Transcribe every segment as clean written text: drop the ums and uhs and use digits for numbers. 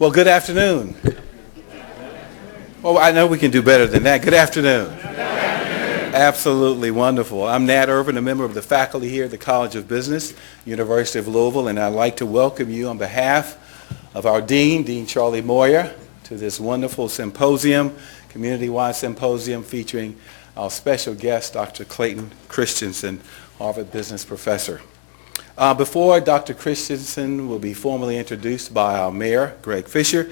Well, good afternoon. Well, I know we can do better than that. Good afternoon. Absolutely wonderful. I'm Nat Irvin, a member of the faculty here at the College of Business, University of Louisville, and I'd like to welcome you on behalf of our Dean, Dean Charlie Moyer, to this wonderful symposium, community-wide symposium featuring our special guest, Dr. Clayton Christensen, Harvard Business Professor. Before Dr. Christensen will be formally introduced by our mayor, Greg Fisher,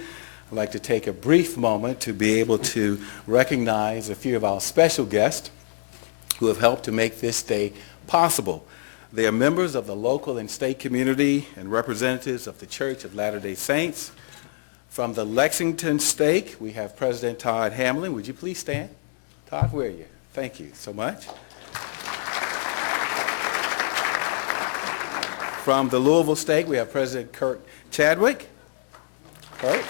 I'd like to take a brief moment to be able to recognize a few of our special guests who have helped to make this day possible. They are members of the local and state community and representatives of the Church of Latter-day Saints. From the Lexington Stake, we have President Todd Hamlin. Would you please stand? Todd, where are you? Thank you so much. From the Louisville Stake, we have President Kurt Chadwick. Kurt.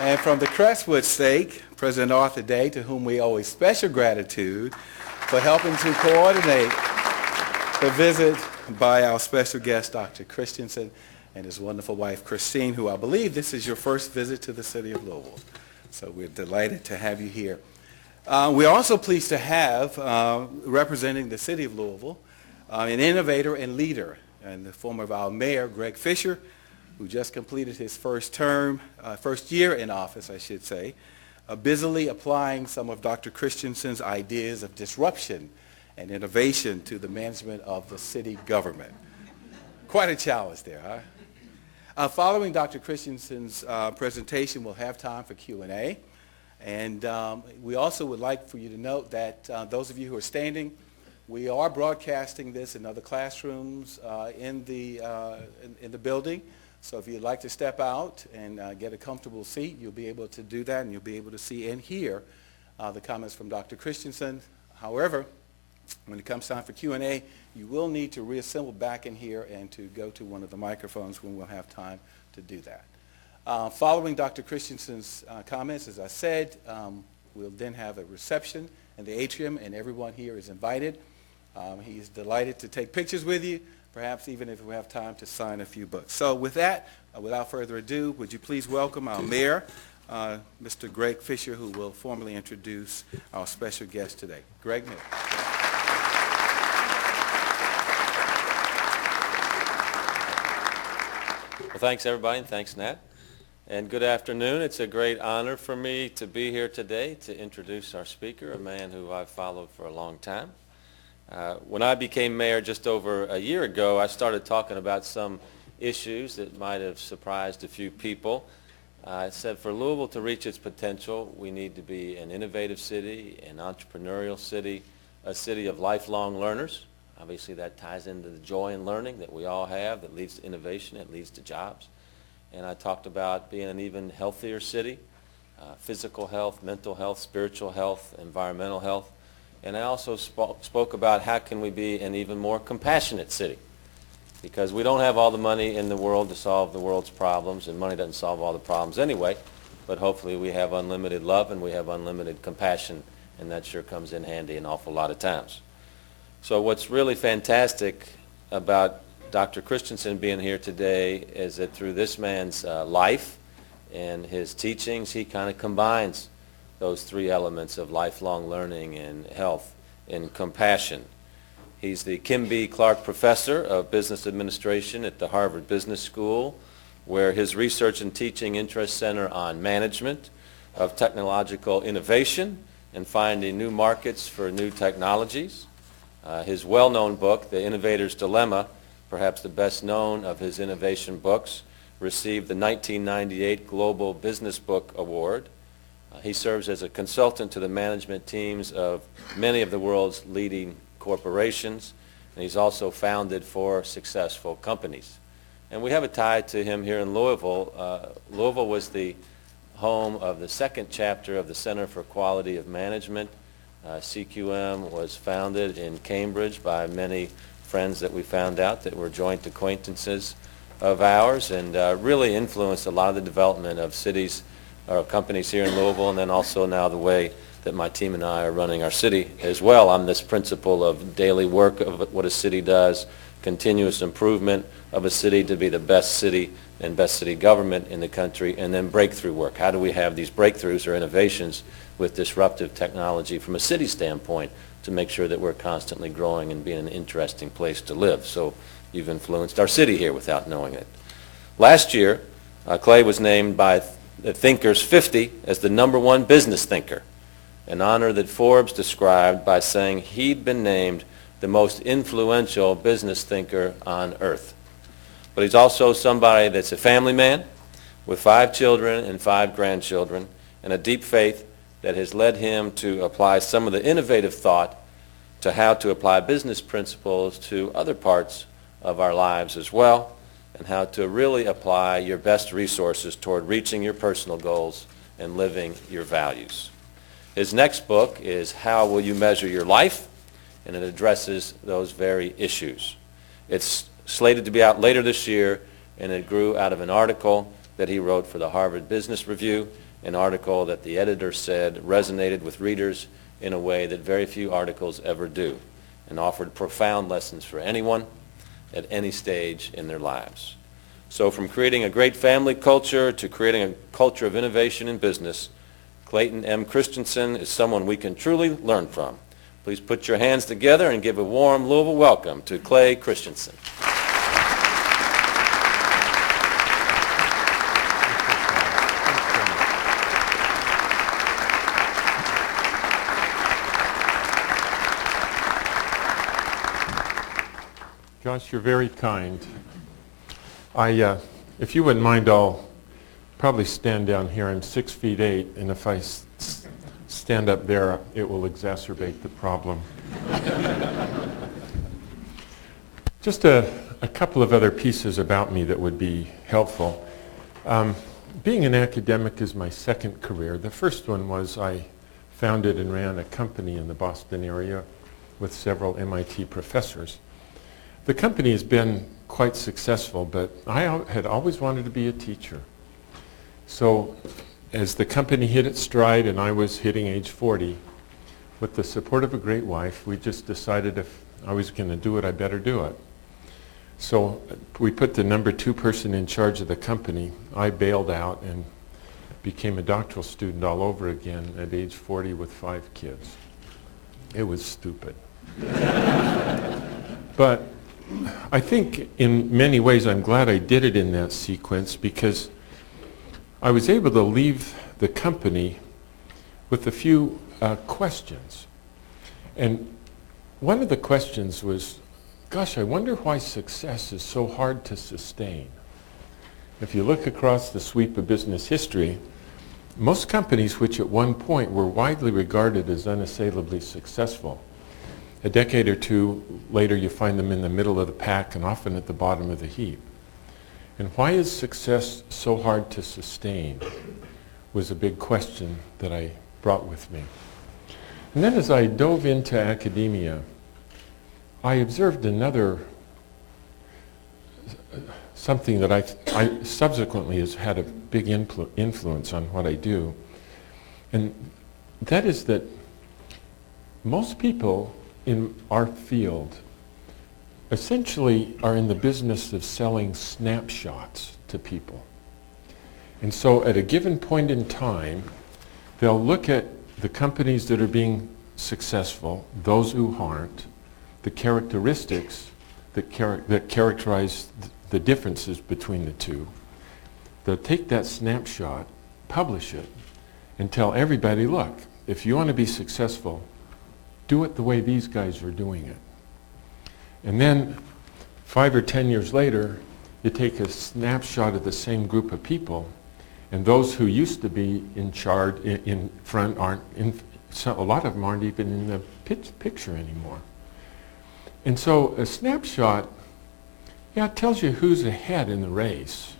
And from the Crestwood Stake, President Arthur Day, to whom we owe a special gratitude for helping to coordinate the visit by our special guest, Dr. Christensen, and his wonderful wife, Christine, who I believe this is your first visit to the city of Louisville. So we're delighted to have you here. We're also pleased to have, representing the city of Louisville, an innovator and leader, and the former of our mayor, Greg Fisher, who just completed his first year in office, I should say, busily applying some of Dr. Christensen's ideas of disruption and innovation to the management of the city government. Quite a challenge there, huh? Following Dr. Christensen's presentation, we'll have time for Q&A. And we also would like for you to note that those of you who are standing, we are broadcasting this in other classrooms in the building. So if you'd like to step out and get a comfortable seat, you'll be able to do that, and you'll be able to see and hear the comments from Dr. Christensen. However, when it comes time for Q&A, you will need to reassemble back in here and to go to one of the microphones when we'll have time to do that. Following Dr. Christensen's comments, as I said, we'll then have a reception in the atrium, and everyone here is invited. He's delighted to take pictures with you, perhaps even if we have time to sign a few books. So with that, without further ado, would you please welcome our mayor, Mr. Greg Fisher, who will formally introduce our special guest today. Greg, Mayor. Well, thanks, everybody, and thanks, Nat. And good afternoon. It's a great honor for me to be here today to introduce our speaker, a man who I've followed for a long time. When I became mayor just over a year ago, I started talking about some issues that might have surprised a few people. I said for Louisville to reach its potential, we need to be an innovative city, an entrepreneurial city, a city of lifelong learners. Obviously, that ties into the joy in learning that we all have, that leads to innovation, it leads to jobs. And I talked about being an even healthier city, physical health, mental health, spiritual health, environmental health. And I also spoke about how can we be an even more compassionate city, because we don't have all the money in the world to solve the world's problems, and money doesn't solve all the problems anyway, but hopefully we have unlimited love and we have unlimited compassion, and that sure comes in handy an awful lot of times. So what's really fantastic about Dr. Christensen being here today is that through this man's life and his teachings, he kind of combines those three elements of lifelong learning and health and compassion. He's the Kim B. Clark Professor of Business Administration at the Harvard Business School, where his research and teaching interests center on management of technological innovation and finding new markets for new technologies. His well-known book, The Innovator's Dilemma, perhaps the best known of his innovation books, received the 1998 Global Business Book Award. He serves as a consultant to the management teams of many of the world's leading corporations, and he's also founded 4 successful companies. And we have a tie to him here in Louisville. Louisville was the home of the second chapter of the Center for Quality of Management. CQM was founded in Cambridge by many friends that we found out that were joint acquaintances of ours, and really influenced a lot of the development of cities or companies here in Louisville, and then also now the way that my team and I are running our city as well on this principle of daily work of what a city does, continuous improvement of a city to be the best city and best city government in the country, and then breakthrough work. How do we have these breakthroughs or innovations with disruptive technology from a city standpoint to make sure that we're constantly growing and being an interesting place to live? So you've influenced our city here without knowing it. Last year, Clay was named by the Thinkers 50 as the #1 business thinker, an honor that Forbes described by saying he'd been named the most influential business thinker on earth. But he's also somebody that's a family man with 5 children and 5 grandchildren, and a deep faith that has led him to apply some of the innovative thought to how to apply business principles to other parts of our lives as well, and how to really apply your best resources toward reaching your personal goals and living your values. His next book is How Will You Measure Your Life? And it addresses those very issues. It's slated to be out later this year, and it grew out of an article that he wrote for the Harvard Business Review, an article that the editor said resonated with readers in a way that very few articles ever do, and offered profound lessons for anyone at any stage in their lives. So from creating a great family culture to creating a culture of innovation in business, Clayton M. Christensen is someone we can truly learn from. Please put your hands together and give a warm Louisville welcome to Clay Christensen. Josh, you're very kind. If you wouldn't mind, I'll probably stand down here. I'm 6'8", and if I stand up there, it will exacerbate the problem. Just a couple of other pieces about me that would be helpful. Being an academic is my second career. The first one was I founded and ran a company in the Boston area with several MIT professors. The company has been quite successful, but I had always wanted to be a teacher. So as the company hit its stride and I was hitting age 40, with the support of a great wife, we just decided if I was going to do it, I better do it. So we put the #2 person in charge of the company. I bailed out and became a doctoral student all over again at age 40 with 5 kids. It was stupid. But I think in many ways I'm glad I did it in that sequence, because I was able to leave the company with a few questions. And one of the questions was, gosh, I wonder why success is so hard to sustain. If you look across the sweep of business history, most companies which at one point were widely regarded as unassailably successful, a decade or two later you find them in the middle of the pack and often at the bottom of the heap. And why is success so hard to sustain was a big question that I brought with me. And then as I dove into academia, I observed something that I subsequently has had a big influence on what I do. And that is that most people in our field essentially are in the business of selling snapshots to people. And so at a given point in time, they'll look at the companies that are being successful, those who aren't, the characteristics that characterize the differences between the two. They'll take that snapshot, publish it, and tell everybody, look, if you want to be successful, do it the way these guys are doing it. And then 5 or 10 years later, you take a snapshot of the same group of people, and those who used to be in charge, in front, aren't, a lot of them aren't even in the picture anymore. And so a snapshot, yeah, it tells you who's ahead in the race,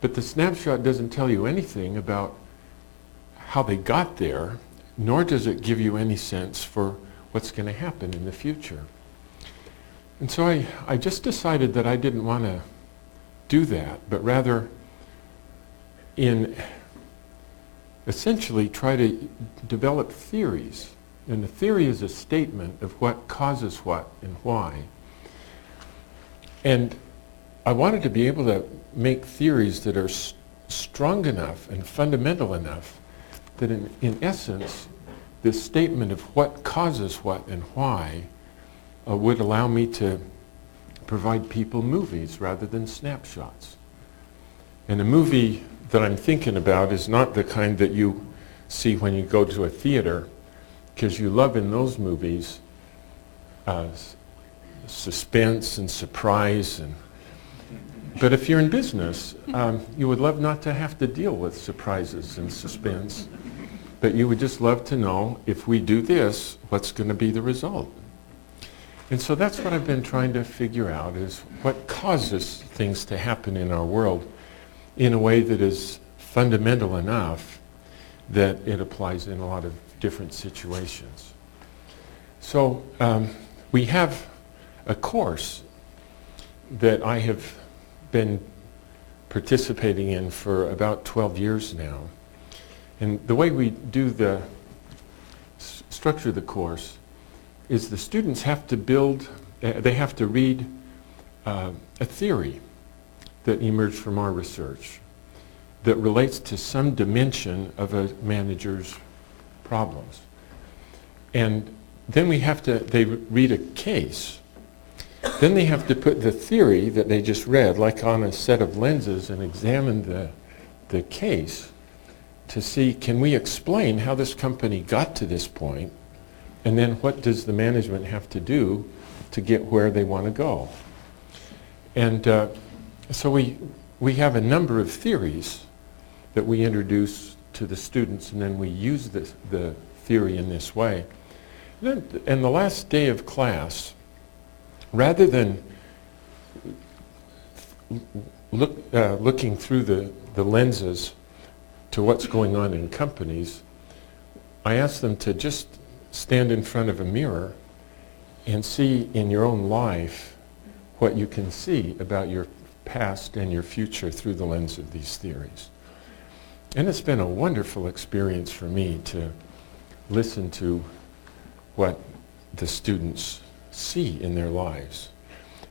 but the snapshot doesn't tell you anything about how they got there, nor does it give you any sense for what's going to happen in the future. And so I just decided that I didn't want to do that, but rather essentially try to develop theories. And the theory is a statement of what causes what and why. And I wanted to be able to make theories that are strong enough and fundamental enough that in essence, this statement of what causes what and why would allow me to provide people movies rather than snapshots. And a movie that I'm thinking about is not the kind that you see when you go to a theater, because you love in those movies suspense and surprise. But if you're in business, you would love not to have to deal with surprises and suspense, but you would just love to know, if we do this, what's going to be the result. And so that's what I've been trying to figure out, is what causes things to happen in our world in a way that is fundamental enough that it applies in a lot of different situations. So we have a course that I have been participating in for about 12 years now. And the way we do the structure of the course is the students have to build, they have to read a theory that emerged from our research that relates to some dimension of a manager's problems. And then they read a case. Then they have to put the theory that they just read, like on a set of lenses, and examine the case to see, can we explain how this company got to this point, and then what does the management have to do to get where they want to go. And so we have a number of theories that we introduce to the students, and then we use the theory in this way. And then, in the last day of class, rather than looking through the lenses to what's going on in companies, I ask them to just stand in front of a mirror and see in your own life what you can see about your past and your future through the lens of these theories. And it's been a wonderful experience for me to listen to what the students see in their lives.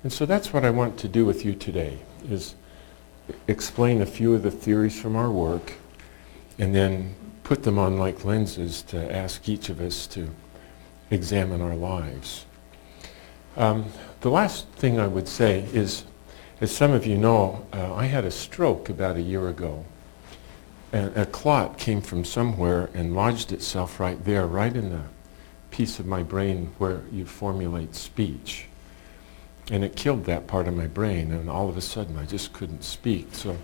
And so that's what I want to do with you today, is explain a few of the theories from our work and then put them on like lenses to ask each of us to examine our lives. The last thing I would say is, as some of you know, I had a stroke about a year ago. And a clot came from somewhere and lodged itself right there, right in the piece of my brain where you formulate speech. And it killed that part of my brain, and all of a sudden I just couldn't speak. So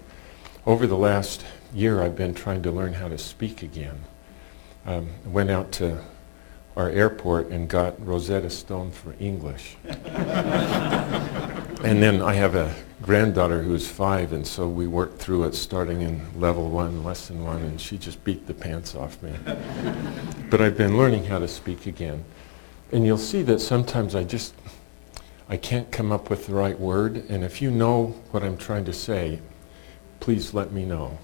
over the last year I've been trying to learn how to speak again. I went out to our airport and got Rosetta Stone for English. And then I have a granddaughter who's 5, and so we worked through it starting in level 1, lesson 1, and she just beat the pants off me. But I've been learning how to speak again. And you'll see that sometimes I can't come up with the right word, and if you know what I'm trying to say, please let me know.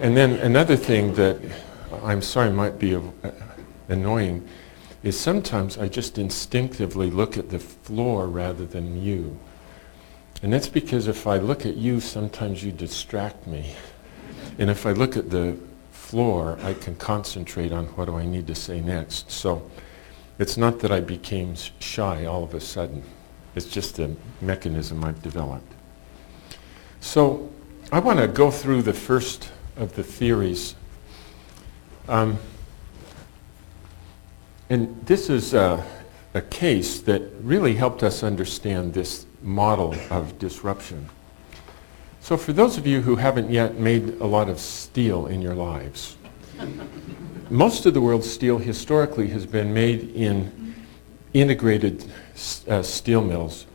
And then another thing that I'm sorry might be annoying is sometimes I just instinctively look at the floor rather than you. And that's because if I look at you, sometimes you distract me. And if I look at the floor, I can concentrate on what do I need to say next. So it's not that I became shy all of a sudden. It's just a mechanism I've developed. So I want to go through the first of the theories. And this is a case that really helped us understand this model of disruption. So for those of you who haven't yet made a lot of steel in your lives, most of the world's steel historically has been made in integrated steel mills.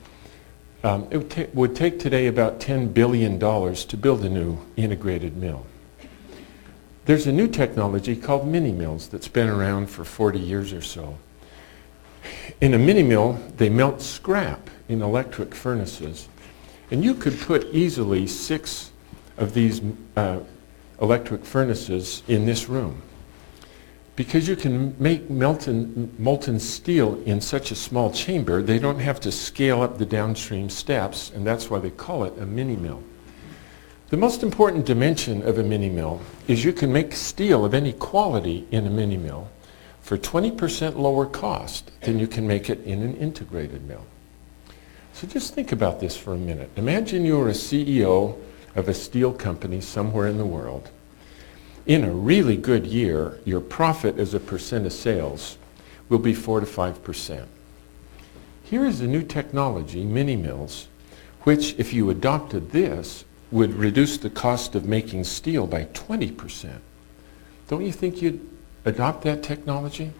It would take today about $10 billion to build a new integrated mill. There's a new technology called mini mills that's been around for 40 years or so. In a mini mill, they melt scrap in electric furnaces. And you could put easily 6 of these electric furnaces in this room. Because you can make molten steel in such a small chamber, they don't have to scale up the downstream steps, and that's why they call it a mini mill. The most important dimension of a mini mill is you can make steel of any quality in a mini mill for 20% lower cost than you can make it in an integrated mill. So just think about this for a minute. Imagine you're a CEO of a steel company somewhere in the world. In a really good year, your profit as a percent of sales will be 4 to 5%. Here is a new technology, mini mills, which if you adopted this, would reduce the cost of making steel by 20%. Don't you think you'd adopt that technology?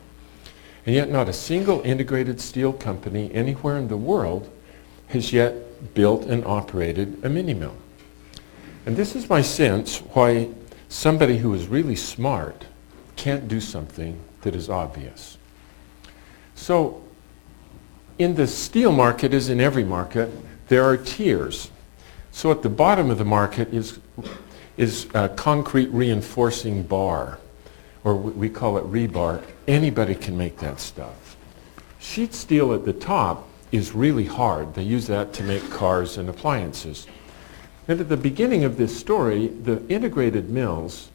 And yet not a single integrated steel company anywhere in the world has yet built and operated a mini mill. And this is my sense why somebody who is really smart can't do something that is obvious. So in the steel market, as in every market, there are tiers. So at the bottom of the market is a concrete reinforcing bar, or we call it rebar. Anybody can make that stuff. Sheet steel at the top is really hard. They use that to make cars and appliances. And at the beginning of this story, the integrated mills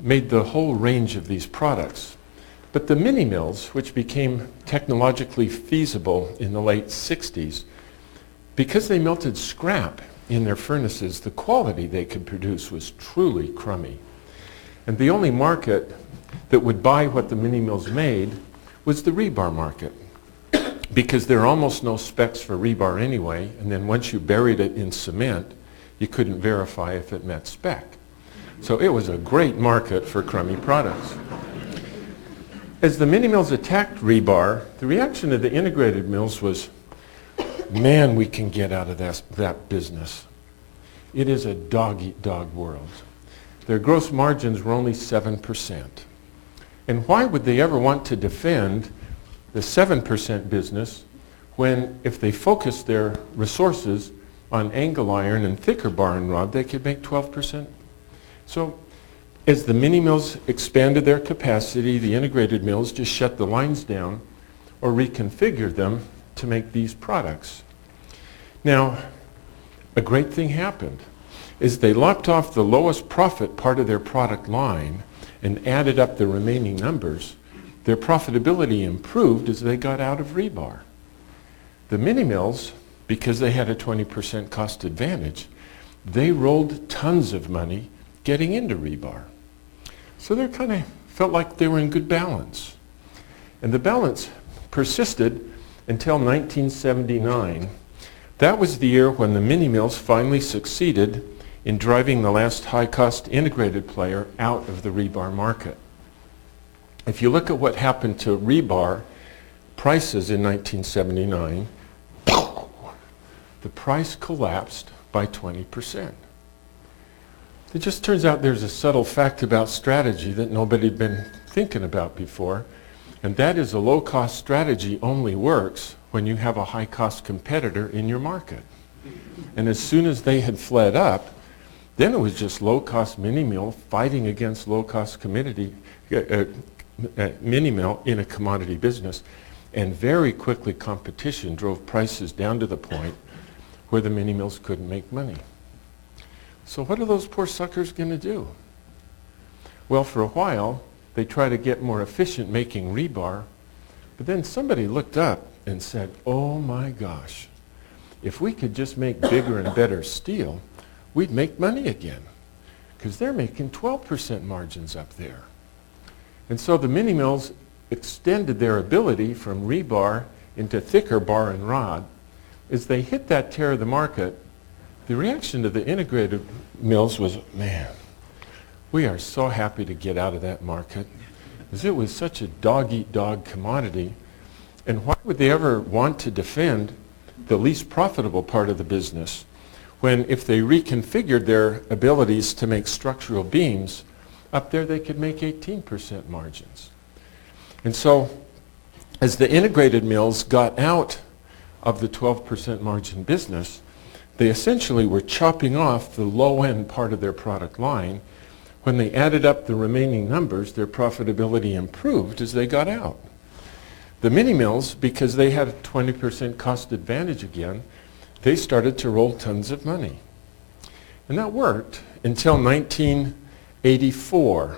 made the whole range of these products. But the mini mills, which became technologically feasible in the late 60s, because they melted scrap in their furnaces, the quality they could produce was truly crummy. And the only market that would buy what the mini mills made was the rebar market, because there are almost no specs for rebar anyway, and then once you buried it in cement, you couldn't verify if it met spec. So it was a great market for crummy products. As the mini mills attacked rebar, the reaction of the integrated mills was, man, we can get out of that business. It is a dog-eat-dog world. Their gross margins were only 7%. And why would they ever want to defend the 7% business when, if they focused their resources on angle iron and thicker bar and rod, they could make 12%? So as the mini mills expanded their capacity, the integrated mills just shut the lines down or reconfigured them to make these products. Now, a great thing happened is they lopped off the lowest profit part of their product line and added up the remaining numbers. Their profitability improved as they got out of rebar. The mini mills, because they had a 20% cost advantage, they rolled tons of money getting into rebar. So they kind of felt like they were in good balance. And the balance persisted until 1979. That was the year when the mini mills finally succeeded in driving the last high-cost integrated player out of the rebar market. If you look at what happened to rebar prices in 1979, the price collapsed by 20%. It just turns out there's a subtle fact about strategy that nobody had been thinking about before, and that is a low-cost strategy only works when you have a high-cost competitor in your market. And as soon as they had fled up, then it was just low-cost mini mill fighting against low-cost mini mill in a commodity business. And very quickly competition drove prices down to the point where the mini mills couldn't make money. So what are those poor suckers going to do? Well, for a while, they try to get more efficient making rebar, but then somebody looked up and said, oh my gosh, if we could just make bigger and better steel, we'd make money again, because they're making 12% margins up there. And so the mini mills extended their ability from rebar into thicker bar and rod. As they hit that tear of the market, the reaction to the integrated mills was, man, we are so happy to get out of that market, because it was such a dog-eat-dog commodity. And why would they ever want to defend the least profitable part of the business when, if they reconfigured their abilities to make structural beams, up there they could make 18% margins? And so as the integrated mills got out of the 12% margin business, they essentially were chopping off the low-end part of their product line, when they added up the remaining numbers, their profitability improved as they got out. The mini mills, because they had a 20% cost advantage again, they started to roll tons of money. And that worked until 1984.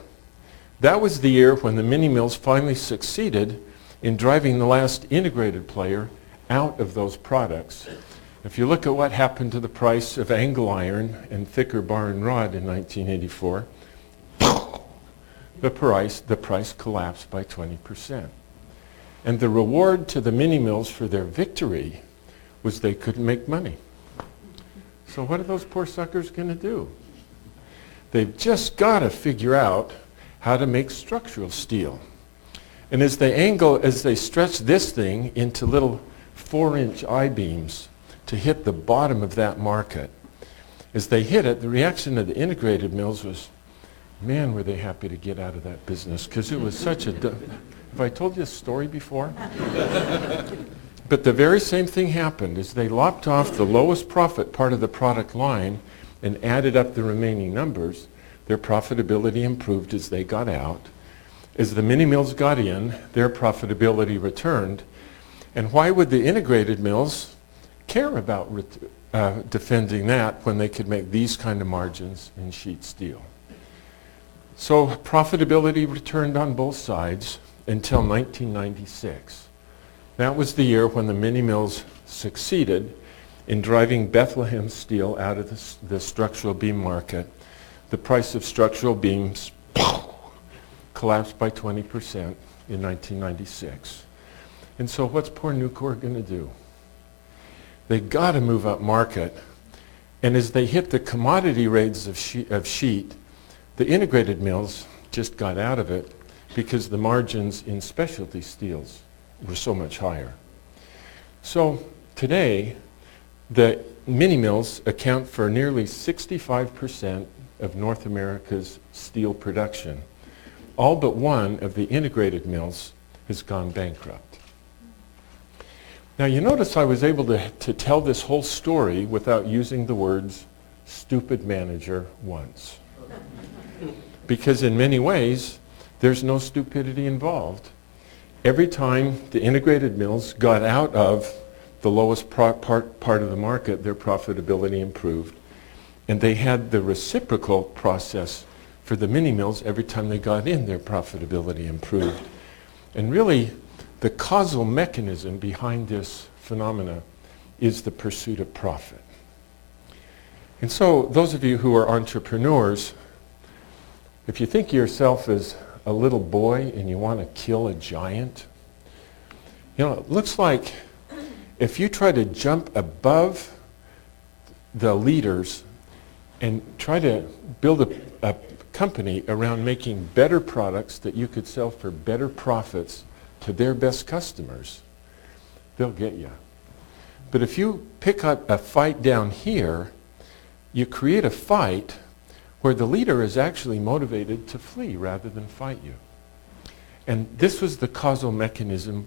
That was the year when the mini mills finally succeeded in driving the last integrated player out of those products. If you look at what happened to the price of angle iron and thicker bar and rod in 1984, the price collapsed by 20%. And the reward to the mini mills for their victory was they couldn't make money. So what are those poor suckers going to do? They've just got to figure out how to make structural steel. And as they stretch this thing into little 4-inch I-beams to hit the bottom of that market, as they hit it, the reaction of the integrated mills was, man, were they happy to get out of that business, because it was such a... Have I told you this story before? But the very same thing happened. As they lopped off the lowest profit part of the product line and added up the remaining numbers, their profitability improved as they got out. As the mini mills got in, their profitability returned. And why would the integrated mills care about defending that when they could make these kind of margins in sheet steel? So profitability returned on both sides until 1996. That was the year when the mini mills succeeded in driving Bethlehem steel out of the structural beam market. The price of structural beams collapsed by 20% in 1996. And so what's poor Nucor going to do? They got to move up market. And as they hit the commodity rates of sheet, the integrated mills just got out of it because the margins in specialty steels were so much higher. So today, the mini mills account for nearly 65% of North America's steel production. All but one of the integrated mills has gone bankrupt. Now you notice I was able to tell this whole story without using the words stupid manager once. Because in many ways, there's no stupidity involved. Every time the integrated mills got out of the lowest part of the market, their profitability improved. And they had the reciprocal process for the mini mills. Every time they got in, their profitability improved. And really, the causal mechanism behind this phenomena is the pursuit of profit. And so those of you who are entrepreneurs, if you think of yourself as a little boy and you want to kill a giant, it looks like if you try to jump above the leaders and try to build a company around making better products that you could sell for better profits to their best customers, they'll get you. But if you pick up a fight down here, you create a fight where the leader is actually motivated to flee rather than fight you. And this was the causal mechanism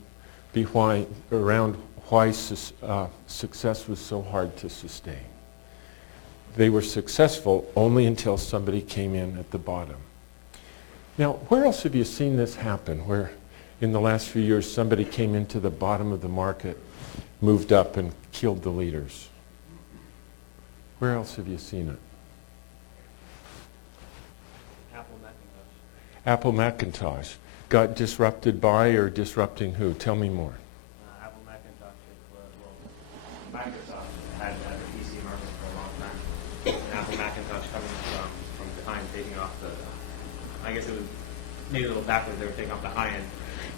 around why success was so hard to sustain. They were successful only until somebody came in at the bottom. Now, where else have you seen this happen, where in the last few years somebody came into the bottom of the market, moved up and killed the leaders? Where else have you seen it? Apple Macintosh got disrupted by or disrupting who? Tell me more. Apple Macintosh, Microsoft had the PC market for a long time. And Apple Macintosh coming from behind, taking off I guess it was maybe a little backwards, they were taking off the high end.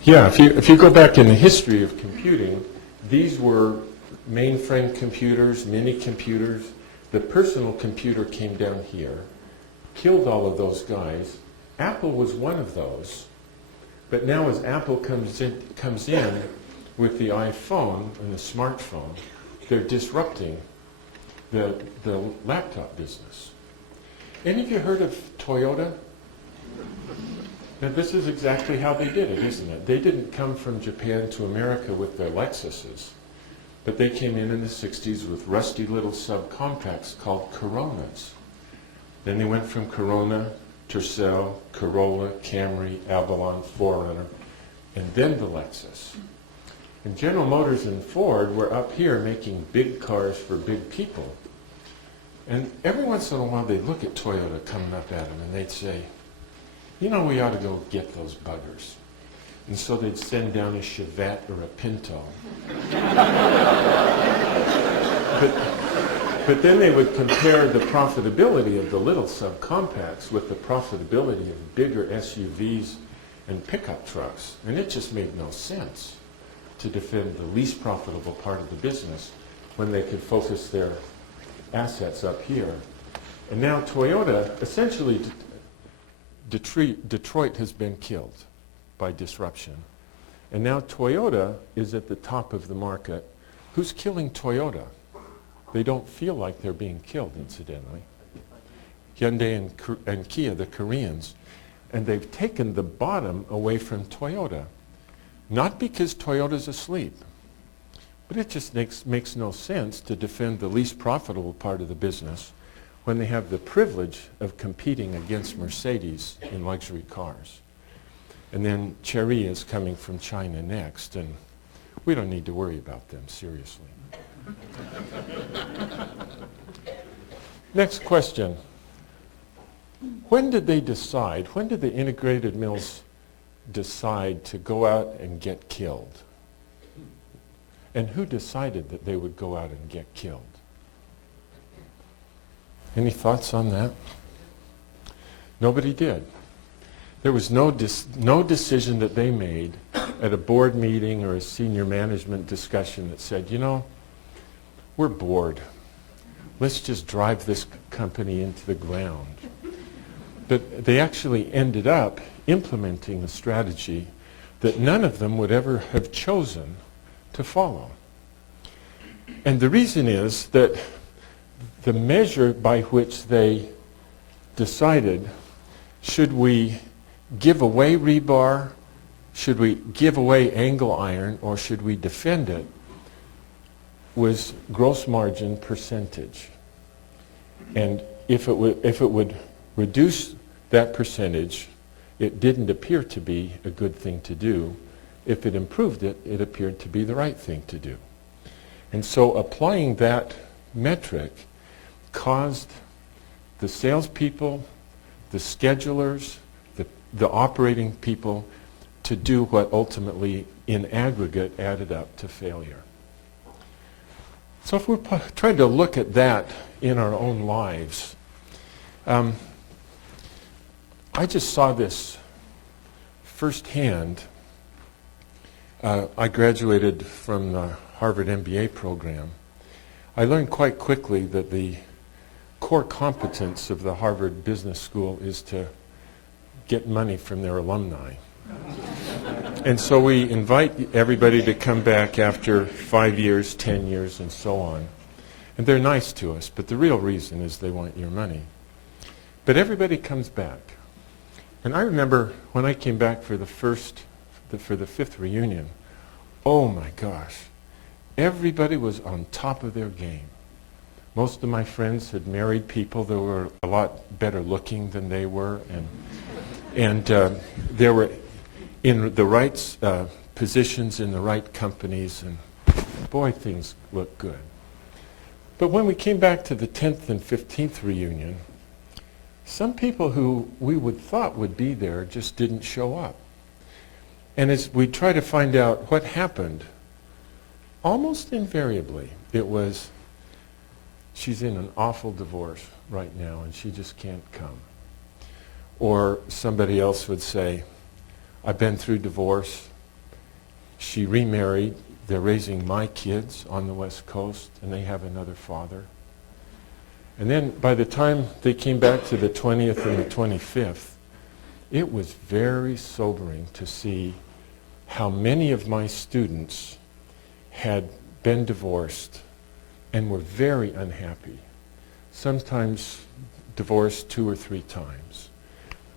Yeah, if you go back in the history of computing, these were mainframe computers, mini computers. The personal computer came down here, killed all of those guys. Apple was one of those, but now as Apple comes in with the iPhone and the smartphone, they're disrupting the laptop business. Any of you heard of Toyota? Now this is exactly how they did it, isn't it? They didn't come from Japan to America with their Lexuses, but they came in the 60s with rusty little subcompacts called Coronas. Then they went from Corona Tercel, Corolla, Camry, Avalon, 4Runner, and then the Lexus. And General Motors and Ford were up here making big cars for big people. And every once in a while they'd look at Toyota coming up at them and they'd say, you know, we ought to go get those buggers. And so they'd send down a Chevette or a Pinto. But then they would compare the profitability of the little subcompacts with the profitability of bigger SUVs and pickup trucks. And it just made no sense to defend the least profitable part of the business when they could focus their assets up here. And now Toyota, essentially Detroit has been killed by disruption. And now Toyota is at the top of the market. Who's killing Toyota? They don't feel like they're being killed, incidentally. Hyundai and Kia, the Koreans. And they've taken the bottom away from Toyota. Not because Toyota's asleep, but it just makes no sense to defend the least profitable part of the business when they have the privilege of competing against Mercedes in luxury cars. And then Chery is coming from China next, and we don't need to worry about them, seriously. Next question. When did they decide, when did the integrated mills decide to go out and get killed? And who decided that they would go out and get killed? Any thoughts on that? Nobody did. There was no decision that they made at a board meeting or a senior management discussion that said, you know, we're bored. Let's just drive this company into the ground. But they actually ended up implementing a strategy that none of them would ever have chosen to follow. And the reason is that the measure by which they decided, should we give away rebar, should we give away angle iron, or should we defend it, was gross margin percentage. And if it would reduce that percentage, it didn't appear to be a good thing to do. If it improved it, it appeared to be the right thing to do. And so applying that metric caused the salespeople, the schedulers, the operating people to do what ultimately, in aggregate, added up to failure. So if we're trying to look at that in our own lives, I just saw this firsthand. I graduated from the Harvard MBA program. I learned quite quickly that the core competence of the Harvard Business School is to get money from their alumni. And so we invite everybody to come back after 5 years, 10 years, and so on. And they're nice to us, but the real reason is they want your money. But everybody comes back. And I remember when I came back for the fifth reunion, oh my gosh, everybody was on top of their game. Most of my friends had married people that were a lot better looking than they were, and they were in the right positions in the right companies, and boy, things looked good. But when we came back to the 10th and 15th reunion, some people who we would thought would be there just didn't show up. And as we try to find out what happened, almost invariably it was, she's in an awful divorce right now and she just can't come. Or somebody else would say, I've been through divorce. She remarried. They're raising my kids on the West Coast, and they have another father. And then by the time they came back to the 20th and the 25th, it was very sobering to see how many of my students had been divorced and were very unhappy. Sometimes divorced 2 or 3 times.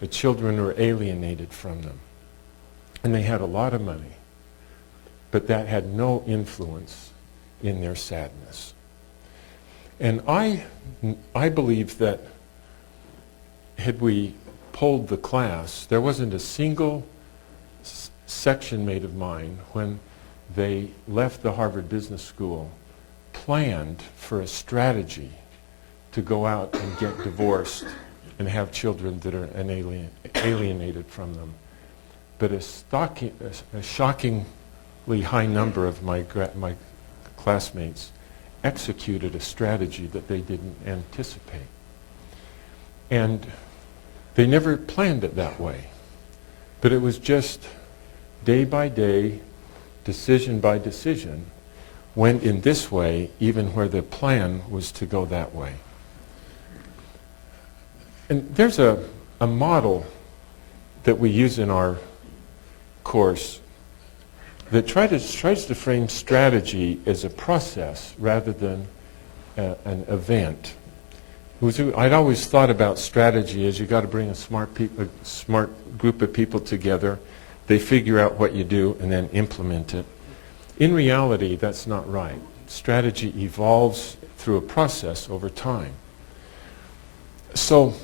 The children were alienated from them. And they had a lot of money, but that had no influence in their sadness. And I believe that had we polled the class, there wasn't a single section mate of mine when they left the Harvard Business School planned for a strategy to go out and get divorced and have children that are alienated from them. But a shockingly high number of my classmates executed a strategy that they didn't anticipate. And they never planned it that way. But it was just day by day, decision by decision, went in this way, even where the plan was to go that way. And there's a model that we use in our course that tries to frame strategy as a process rather than an event. I'd always thought about strategy as you got to bring a smart group of people together. They figure out what you do and then implement it. In reality, that's not right. Strategy evolves through a process over time. So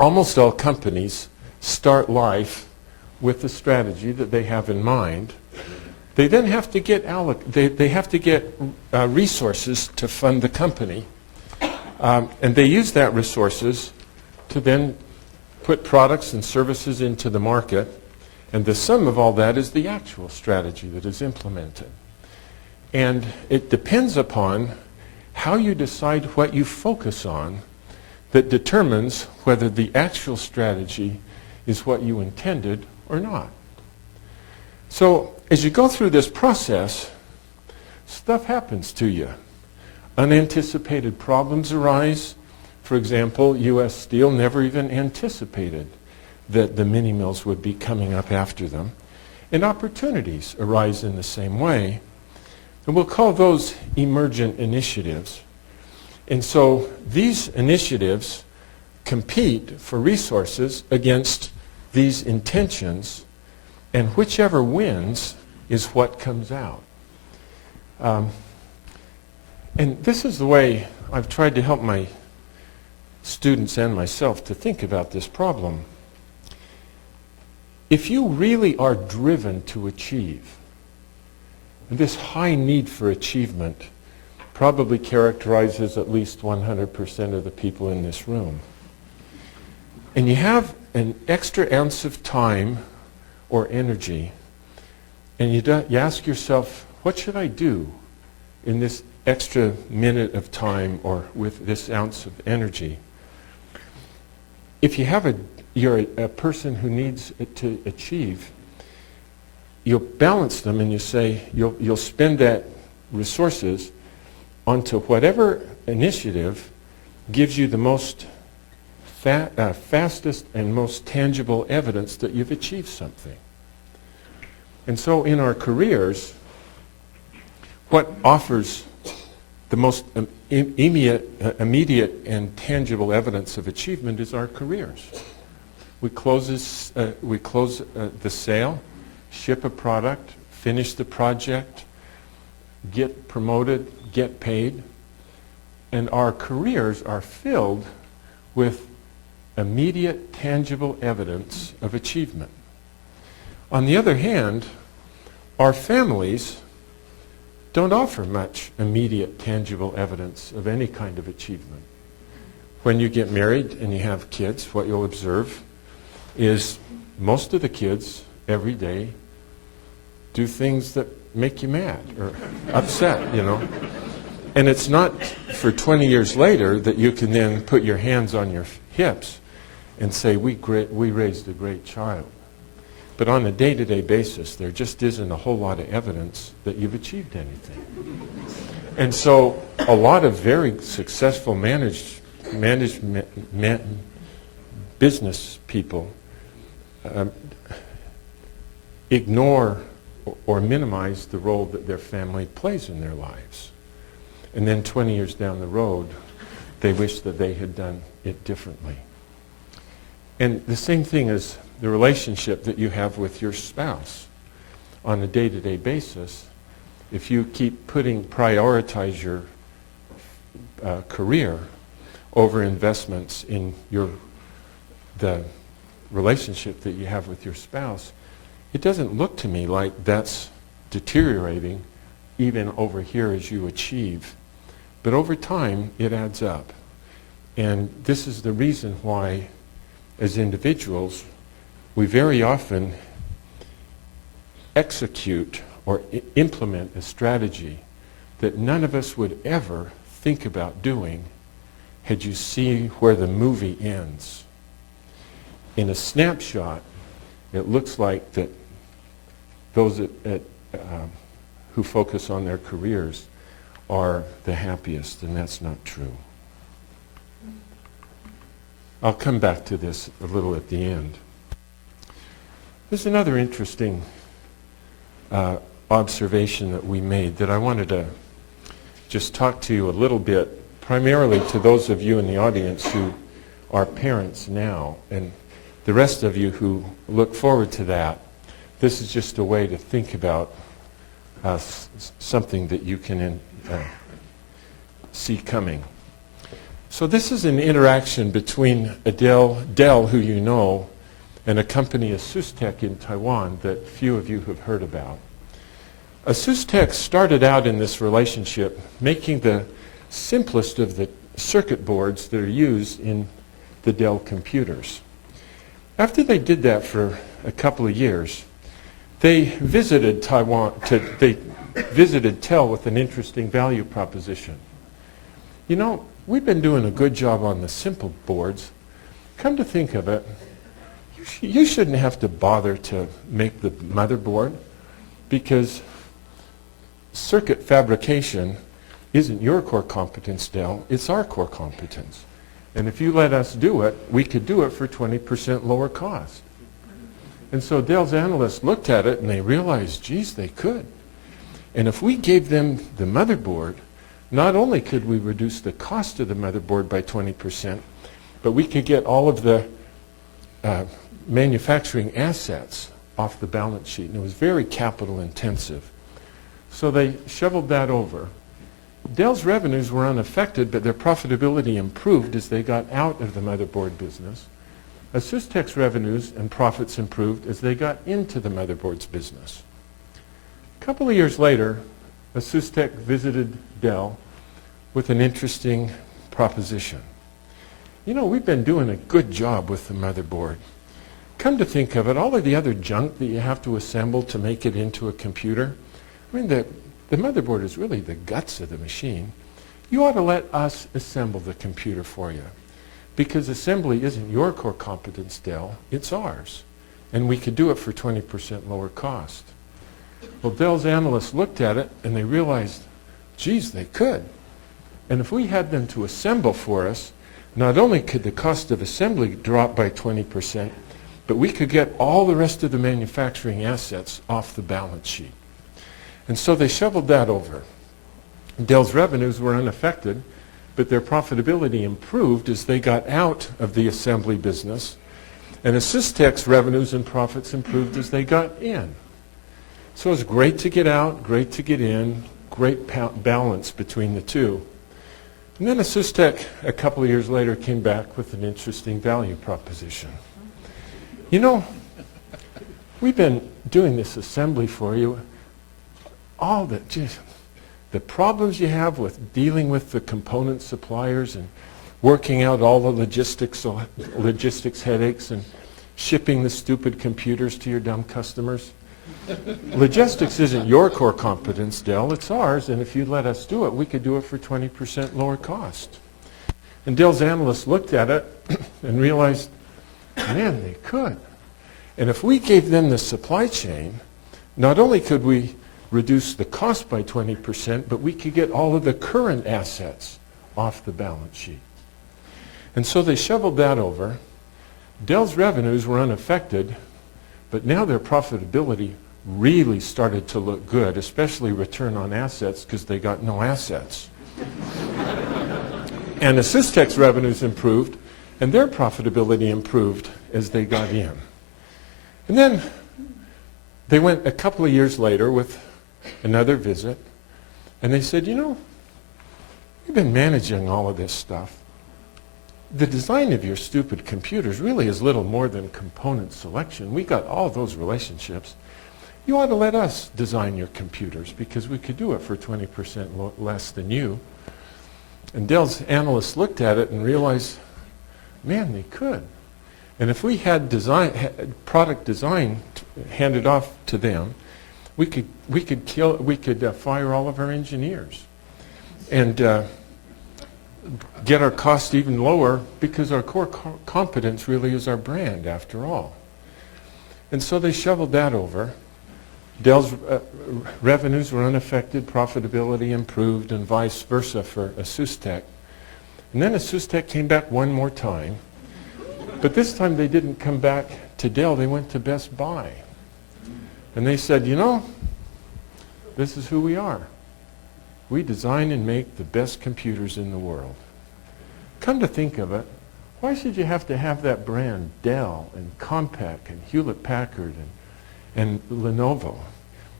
almost all companies start life with a strategy that they have in mind. They then have to get resources to fund the company. And they use that resources to then put products and services into the market. And the sum of all that is the actual strategy that is implemented. And it depends upon how you decide what you focus on that determines whether the actual strategy is what you intended or not. So as you go through this process, stuff happens to you. Unanticipated problems arise. For example, U.S. Steel never even anticipated that the mini mills would be coming up after them. And opportunities arise in the same way. And we'll call those emergent initiatives. And so these initiatives compete for resources against these intentions, and whichever wins is what comes out. And this is the way I've tried to help my students and myself to think about this problem. If you really are driven to achieve, and this high need for achievement probably characterizes at least 100% of the people in this room, and you have an extra ounce of time or energy, and you ask yourself, what should I do in this extra minute of time or with this ounce of energy? If you're a person who needs to achieve, you'll balance them and you say you'll spend that resources onto whatever initiative gives you the most fastest and most tangible evidence that you've achieved something. And so in our careers, what offers the most immediate and tangible evidence of achievement is our careers. We close the sale, ship a product, finish the project, get promoted, get paid, and our careers are filled with immediate, tangible evidence of achievement. On the other hand, our families don't offer much immediate, tangible evidence of any kind of achievement. When you get married and you have kids, what you'll observe is most of the kids every day do things that make you mad or upset, you know. And it's not for 20 years later that you can then put your hands on your hips and say, we raised a great child. But on a day-to-day basis, there just isn't a whole lot of evidence that you've achieved anything. And so a lot of very successful business people ignore or minimize the role that their family plays in their lives. And then 20 years down the road, they wish that they had done it differently. And the same thing is the relationship that you have with your spouse on a day-to-day basis. If you keep prioritize your career over investments in the relationship that you have with your spouse, it doesn't look to me like that's deteriorating even over here as you achieve. But over time, it adds up. And this is the reason why, as individuals, we very often execute or implement a strategy that none of us would ever think about doing had you seen where the movie ends. In a snapshot, it looks like that those who focus on their careers are the happiest, and that's not true. I'll come back to this a little at the end. There's another interesting observation that we made that I wanted to just talk to you a little bit, primarily to those of you in the audience who are parents now, and the rest of you who look forward to that. This is just a way to think about something that you can see coming. So this is an interaction between Dell, who you know, and a company, Asustec in Taiwan, that few of you have heard about. Asustec started out in this relationship making the simplest of the circuit boards that are used in the Dell computers. After they did that for a couple of years, they visited they visited TEL with an interesting value proposition. You know, we've been doing a good job on the simple boards. Come to think of it, you shouldn't have to bother to make the motherboard, because circuit fabrication isn't your core competence, Dell. It's our core competence. And if you let us do it, we could do it for 20% lower cost. And so Dell's analysts looked at it and they realized, geez, they could. And if we gave them the motherboard, not only could we reduce the cost of the motherboard by 20%, but we could get all of the manufacturing assets off the balance sheet. And it was very capital intensive. So they shoveled that over. Dell's revenues were unaffected, but their profitability improved as they got out of the motherboard business. Asustec's revenues and profits improved as they got into the motherboards business. A couple of years later, Asustec visited Dell with an interesting proposition. You know, we've been doing a good job with the motherboard. Come to think of it, all of the other junk that you have to assemble to make it into a computer, I mean, the motherboard is really the guts of the machine. You ought to let us assemble the computer for you, because assembly isn't your core competence, Dell, it's ours. And we could do it for 20% lower cost. Well, Dell's analysts looked at it and they realized, geez, they could. And if we had them to assemble for us, not only could the cost of assembly drop by 20%, but we could get all the rest of the manufacturing assets off the balance sheet. And so they shoveled that over. Dell's revenues were unaffected, but their profitability improved as they got out of the assembly business. And Asustec's revenues and profits improved as they got in. So it's great to get out, great to get in, great balance between the two. And then Asustec, a couple of years later, came back with an interesting value proposition. You know, we've been doing this assembly for you. All the problems you have with dealing with the component suppliers and working out all the logistics headaches and shipping the stupid computers to your dumb customers. Logistics isn't your core competence, Dell, it's ours, and if you'd let us do it, we could do it for 20% lower cost. And Dell's analysts looked at it and realized, man, they could. And if we gave them the supply chain, not only could we reduce the cost by 20%, but we could get all of the current assets off the balance sheet. And so they shoveled that over. Dell's revenues were unaffected, but now their profitability really started to look good, especially return on assets, because they got no assets. And Asustec's revenues improved, and their profitability improved as they got in. And then they went a couple of years later with another visit, and they said, you know, we've been managing all of this stuff. the design of your stupid computers really is little more than component selection. We got all those relationships. You ought to let us design your computers because we could do it for 20% less than you. And Dell's analysts looked at it and realized, man, they could. And if we had product design handed off to them, we could fire all of our engineers and get our cost even lower because our core competence really is our brand after all. And so they shoveled that over. Dell's revenues were unaffected, profitability improved, and vice versa for ASUSTeK. And then ASUSTeK came back one more time, but this time they didn't come back to Dell, they went to Best Buy. And they said, you know, this is who we are. We design and make the best computers in the world. Come to think of it, why should you have to have that brand, Dell and Compaq and Hewlett-Packard and Lenovo?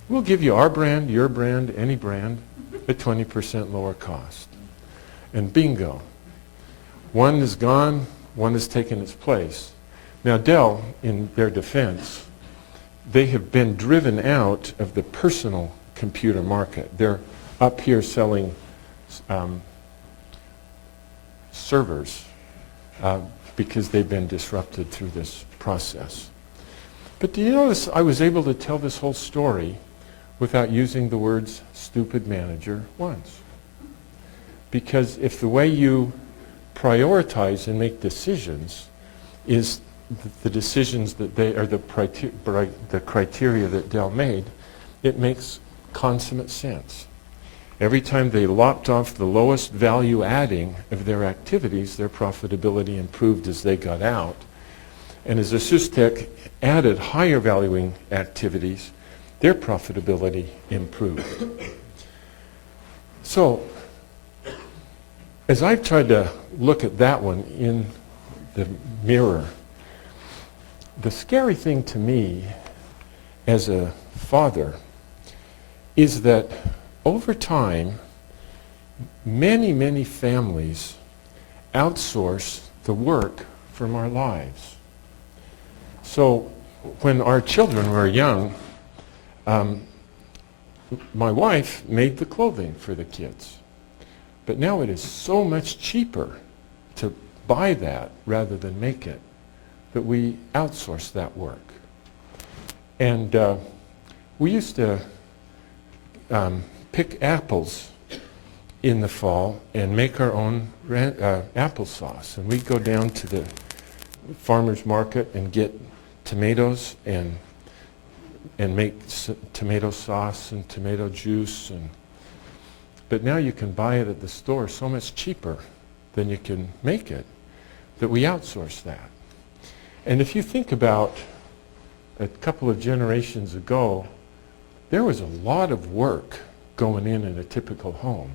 We'll give you our brand, your brand, any brand, at 20% lower cost. And bingo. One is gone, one has taken its place. Now Dell, in their defense, they have been driven out of the personal computer market. They're up here selling servers because they've been disrupted through this process. But do you notice I was able to tell this whole story without using the words stupid manager once? Because if the way you prioritize and make decisions is the decisions that they are the criteria that Dell made, it makes consummate sense. Every time they lopped off the lowest value adding of their activities, their profitability improved as they got out. And as ASUSTeK added higher valuing activities, their profitability improved. So, as I've tried to look at that one in the mirror, the scary thing to me as a father is that over time, many, many families outsource the work from our lives. So when our children were young, my wife made the clothing for the kids. But now it is so much cheaper to buy that rather than make it that we outsource that work. And we used to pick apples in the fall and make our own applesauce. And we'd go down to the farmer's market and get tomatoes and make tomato sauce and tomato juice. But now you can buy it at the store so much cheaper than you can make it that we outsource that. And if you think about a couple of generations ago, there was a lot of work going in a typical home.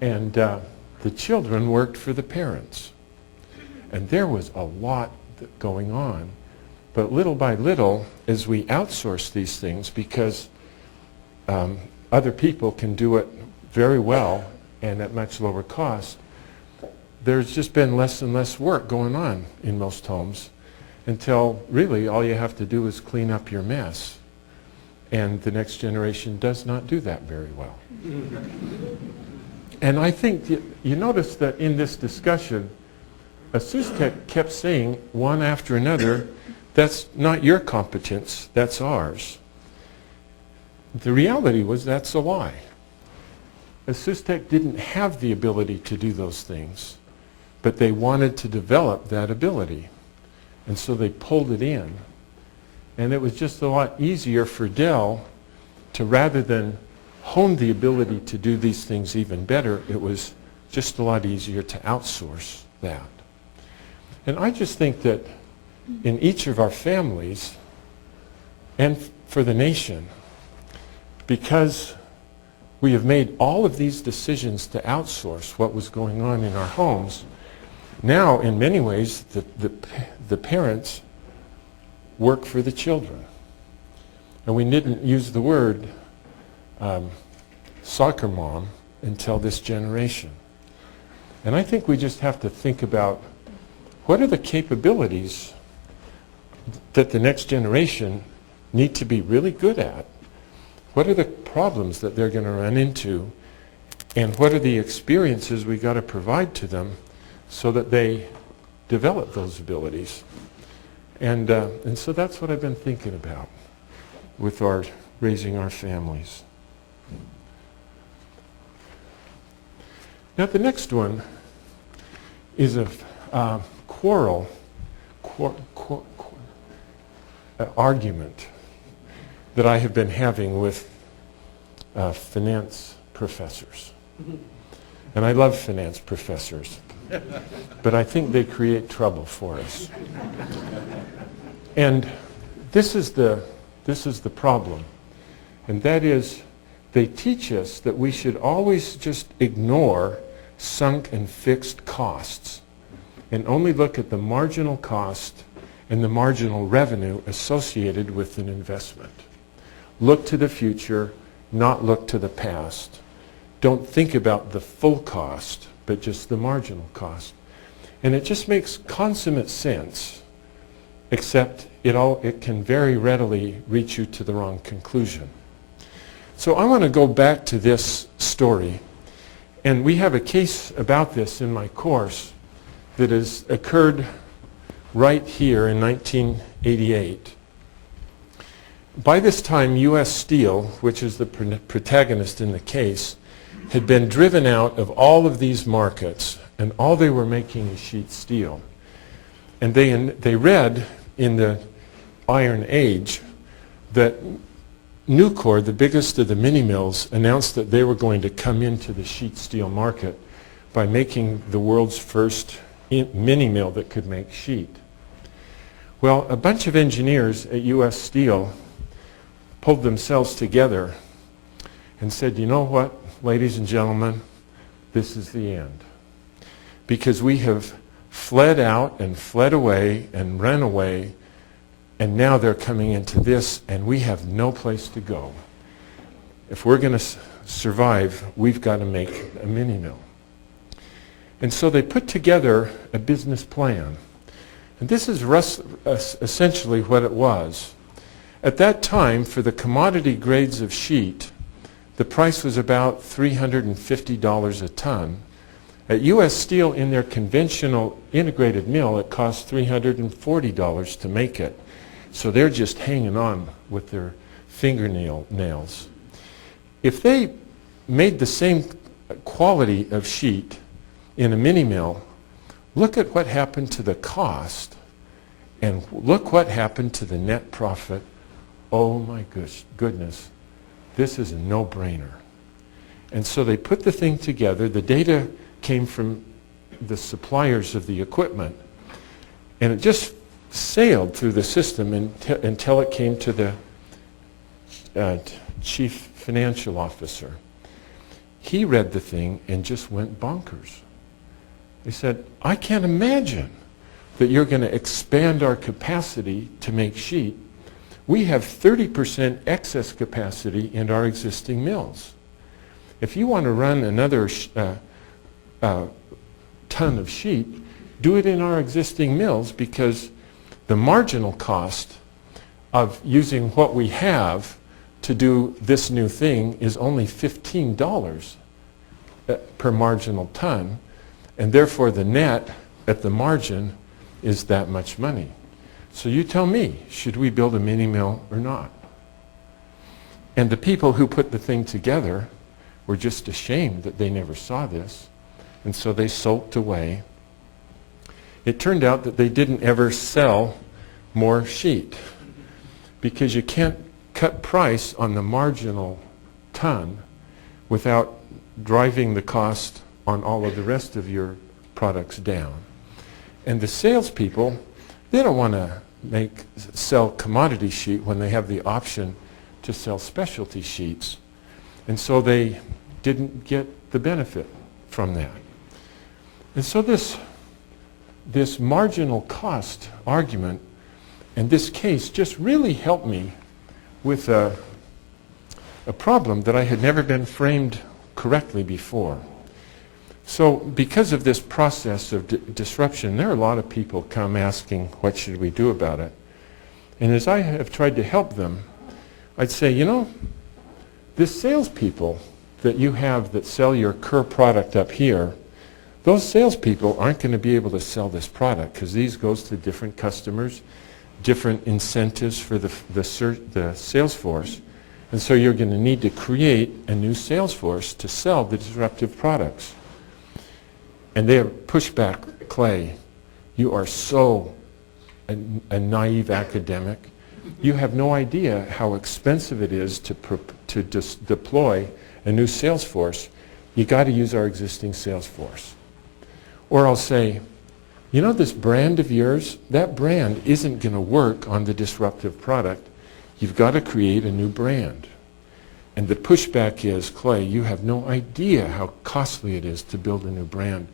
And the children worked for the parents. And there was a lot going on. But little by little, as we outsource these things, because other people can do it very well and at much lower cost, there's just been less and less work going on in most homes until really all you have to do is clean up your mess. And the next generation does not do that very well. And I think you notice that in this discussion, ASUSTeK kept saying one after another, that's not your competence, that's ours. The reality was that's a lie. ASUSTeK didn't have the ability to do those things, but they wanted to develop that ability. And so they pulled it in. And it was just a lot easier for Dell to, rather than hone the ability to do these things even better, it was just a lot easier to outsource that. And I just think that in each of our families and for the nation, because we have made all of these decisions to outsource what was going on in our homes, now in many ways the parents work for the children. And we didn't use the word soccer mom until this generation. And I think we just have to think about what are the capabilities that the next generation need to be really good at? What are the problems that they're going to run into? And what are the experiences we got to provide to them so that they develop those abilities? And so that's what I've been thinking about with our raising our families. Now the next one is a argument that I have been having with finance professors. And I love finance professors, but I think they create trouble for us. And this is the problem, and that is they teach us that we should always just ignore sunk and fixed costs and only look at the marginal cost and the marginal revenue associated with an investment. Look to the future, not look to the past. Don't think about the full cost, but just the marginal cost. And it just makes consummate sense, except it can very readily reach you to the wrong conclusion. So I want to go back to this story, and we have a case about this in my course that has occurred right here in 1988. By this time, U.S. Steel, which is the protagonist in the case, had been driven out of all of these markets, and all they were making is sheet steel. And they read in the Iron Age that Nucor, the biggest of the mini mills, announced that they were going to come into the sheet steel market by making the world's first mini mill that could make sheet. Well, a bunch of engineers at U.S. Steel pulled themselves together and said, you know what, ladies and gentlemen, this is the end. Because we have fled out and fled away and ran away, and now they're coming into this, and we have no place to go. If we're going to survive, we've got to make a mini mill. And so they put together a business plan. And this is essentially what it was. At that time, for the commodity grades of sheet, the price was about $350 a ton. At U.S. Steel, in their conventional integrated mill, it cost $340 to make it. So they're just hanging on with their fingernails. If they made the same quality of sheet in a mini mill, look at what happened to the cost, and look what happened to the net profit. Oh my goodness, this is a no-brainer. And so they put the thing together. The data came from the suppliers of the equipment, and it just sailed through the system until it came to the chief financial officer. He read the thing and just went bonkers. He said, I can't imagine that you're going to expand our capacity to make sheet. We have 30% excess capacity in our existing mills. If you want to run another ton of sheet, do it in our existing mills, because the marginal cost of using what we have to do this new thing is only $15 per marginal ton, and therefore the net at the margin is that much money. So you tell me, should we build a mini mill or not? And the people who put the thing together were just ashamed that they never saw this, and so they sulked away. It turned out that they didn't ever sell more sheet, because you can't cut price on the marginal ton without driving the cost on all of the rest of your products down. And the salespeople, they don't want to sell commodity sheet when they have the option to sell specialty sheets. And so they didn't get the benefit from that. And so this marginal cost argument and this case just really helped me with a problem that I had never been framed correctly before. So because of this process of disruption, there are a lot of people come asking, what should we do about it? And as I have tried to help them, I'd say, you know, this salespeople that you have that sell your Kerr product up here, those salespeople aren't going to be able to sell this product because these goes to different customers, different incentives for the sales force. And so you're going to need to create a new sales force to sell the disruptive products. And they have pushed back, Clay, you are so a naive academic. You have no idea how expensive it is to deploy a new sales force. You got to use our existing sales force. Or I'll say, you know this brand of yours, that brand isn't going to work on the disruptive product. You've got to create a new brand. And the pushback is, Clay, you have no idea how costly it is to build a new brand.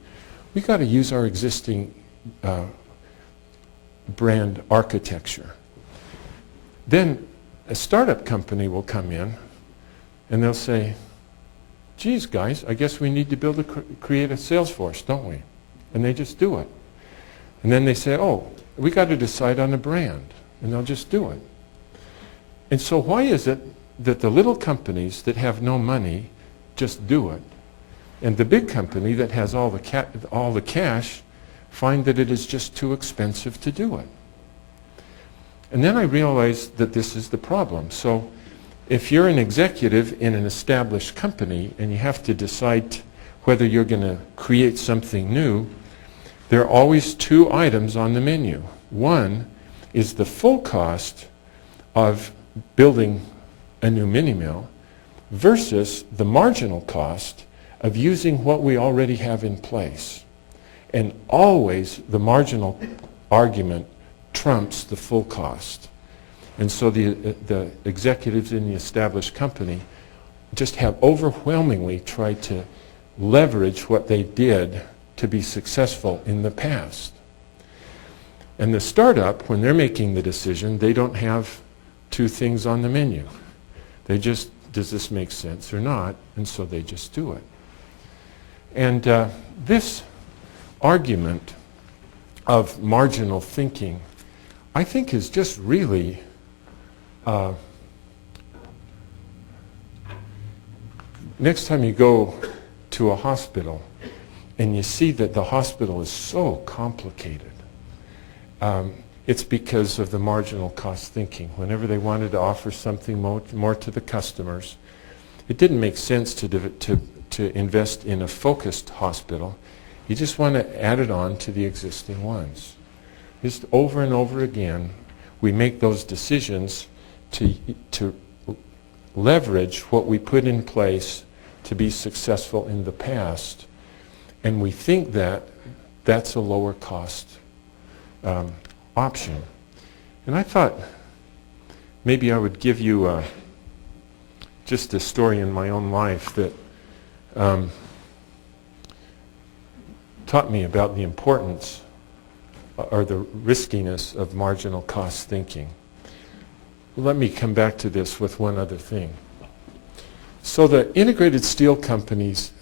We've got to use our existing brand architecture. Then a startup company will come in and they'll say, geez, guys, I guess we need to create a sales force, don't we? And they just do it. And then they say, oh, we got to decide on a brand. And they'll just do it. And so why is it that the little companies that have no money just do it, and the big company that has all the cash find that it is just too expensive to do it? And then I realized that this is the problem. So if you're an executive in an established company and you have to decide whether you're going to create something new, there are always two items on the menu. One is the full cost of building a new mini mill versus the marginal cost of using what we already have in place. And always the marginal argument trumps the full cost. And so the executives in the established company just have overwhelmingly tried to leverage what they did to be successful in the past. And the startup, when they're making the decision, they don't have two things on the menu. They just, does this make sense or not? And so they just do it. And this argument of marginal thinking, I think, is just really next time you go to a hospital and you see that the hospital is so complicated, it's because of the marginal cost thinking. Whenever they wanted to offer something more to the customers, it didn't make sense to invest in a focused hospital. You just want to add it on to the existing ones. Just over and over again, we make those decisions to leverage what we put in place to be successful in the past, and we think that that's a lower cost option. And I thought maybe I would give you just a story in my own life that taught me about the importance or the riskiness of marginal cost thinking. Let me come back to this with one other thing. So the integrated steel companies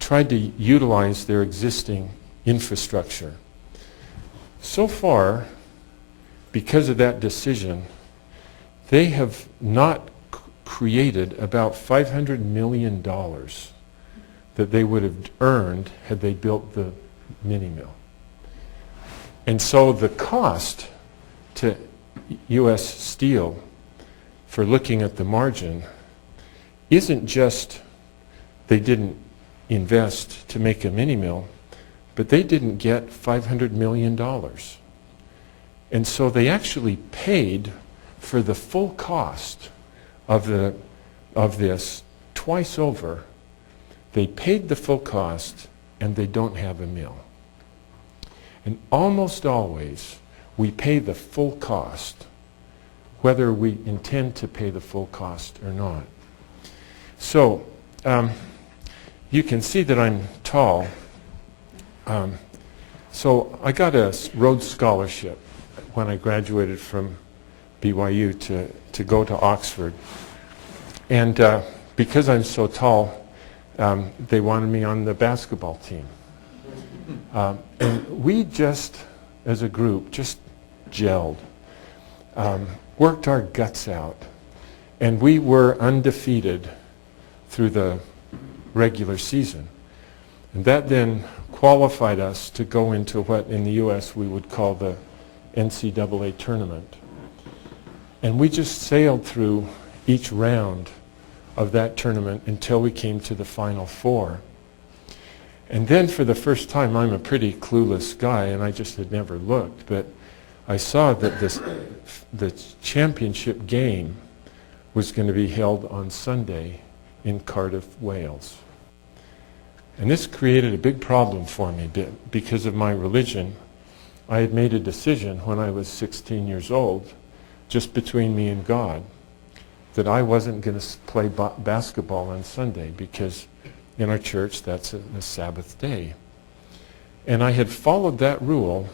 tried to utilize their existing infrastructure. So far, because of that decision, they have not created about $500 million that they would have earned had they built the mini mill. And so the cost to U.S. Steel for looking at the margin isn't just they didn't invest to make a mini mill, but they didn't get $500 million. And so they actually paid for the full cost of this twice over. They paid the full cost and they don't have a mill. And almost always we pay the full cost, whether we intend to pay the full cost or not. So you can see that I'm tall. So I got a Rhodes Scholarship when I graduated from BYU to go to Oxford. And because I'm so tall, they wanted me on the basketball team. And we just, as a group, just gelled, worked our guts out. And we were undefeated through the regular season. And that then qualified us to go into what in the U.S. we would call the NCAA tournament. And we just sailed through each round of that tournament until we came to the Final Four. And then for the first time, I'm a pretty clueless guy, and I just had never looked, but I saw that the championship game was going to be held on Sunday in Cardiff, Wales. And this created a big problem for me because of my religion. I had made a decision when I was 16 years old, just between me and God, that I wasn't going to play basketball on Sunday because in our church that's a Sabbath day. And I had followed that rule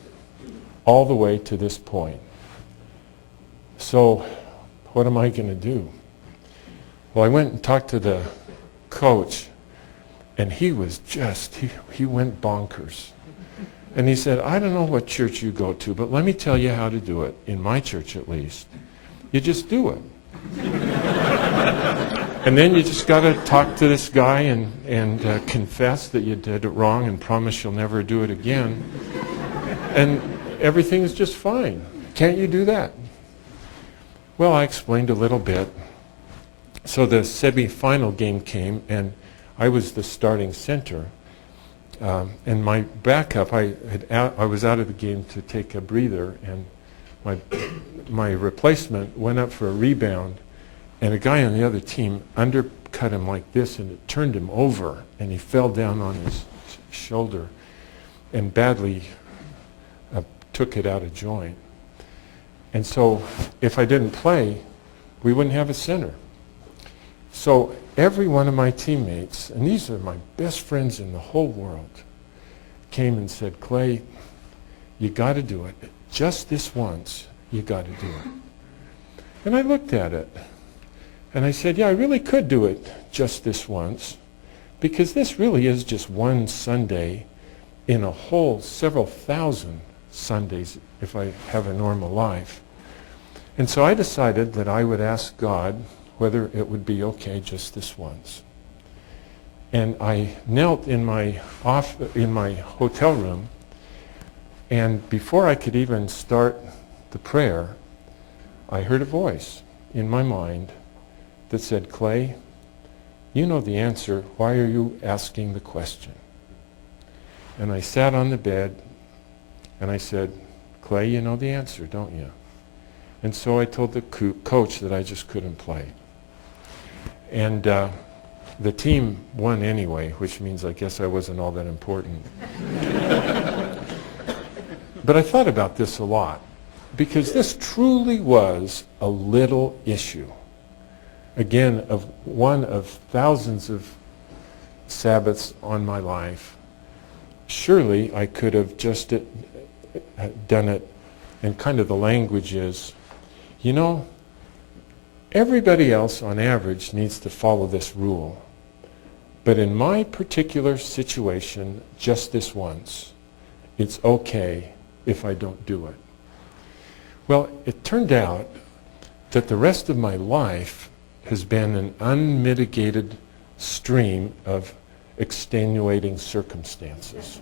all the way to this point. So what am I going to do? Well, I went and talked to the coach, and he was just, he went bonkers. And he said, I don't know what church you go to, but let me tell you how to do it, in my church at least. You just do it. And then you just got to talk to this guy and confess that you did it wrong and promise you'll never do it again. And everything's just fine. Can't you do that? Well, I explained a little bit. So the semi-final game came, and I was the starting center. And my backup, I was out of the game to take a breather, and my replacement went up for a rebound, and a guy on the other team undercut him like this, and it turned him over, and he fell down on his shoulder and badly took it out of joint. And so if I didn't play, we wouldn't have a center. So every one of my teammates, and these are my best friends in the whole world, came and said, Clay, you got to do it. Just this once, you got to do it. And I looked at it, and I said, yeah, I really could do it just this once, because this really is just one Sunday in a whole several thousand Sundays if I have a normal life. And so I decided that I would ask God whether it would be okay just this once. And I knelt in my hotel room, and before I could even start the prayer, I heard a voice in my mind that said, Clay, you know the answer. Why are you asking the question? And I sat on the bed, and I said, Clay, you know the answer, don't you? And so I told the coach that I just couldn't play. And the team won anyway, which means I guess I wasn't all that important. But I thought about this a lot, because this truly was a little issue. Again, of one of thousands of Sabbaths on my life. Surely I could have just done it, and kind of the language is, you know, everybody else on average needs to follow this rule. But in my particular situation, just this once, it's okay if I don't do it. Well, it turned out that the rest of my life has been an unmitigated stream of extenuating circumstances.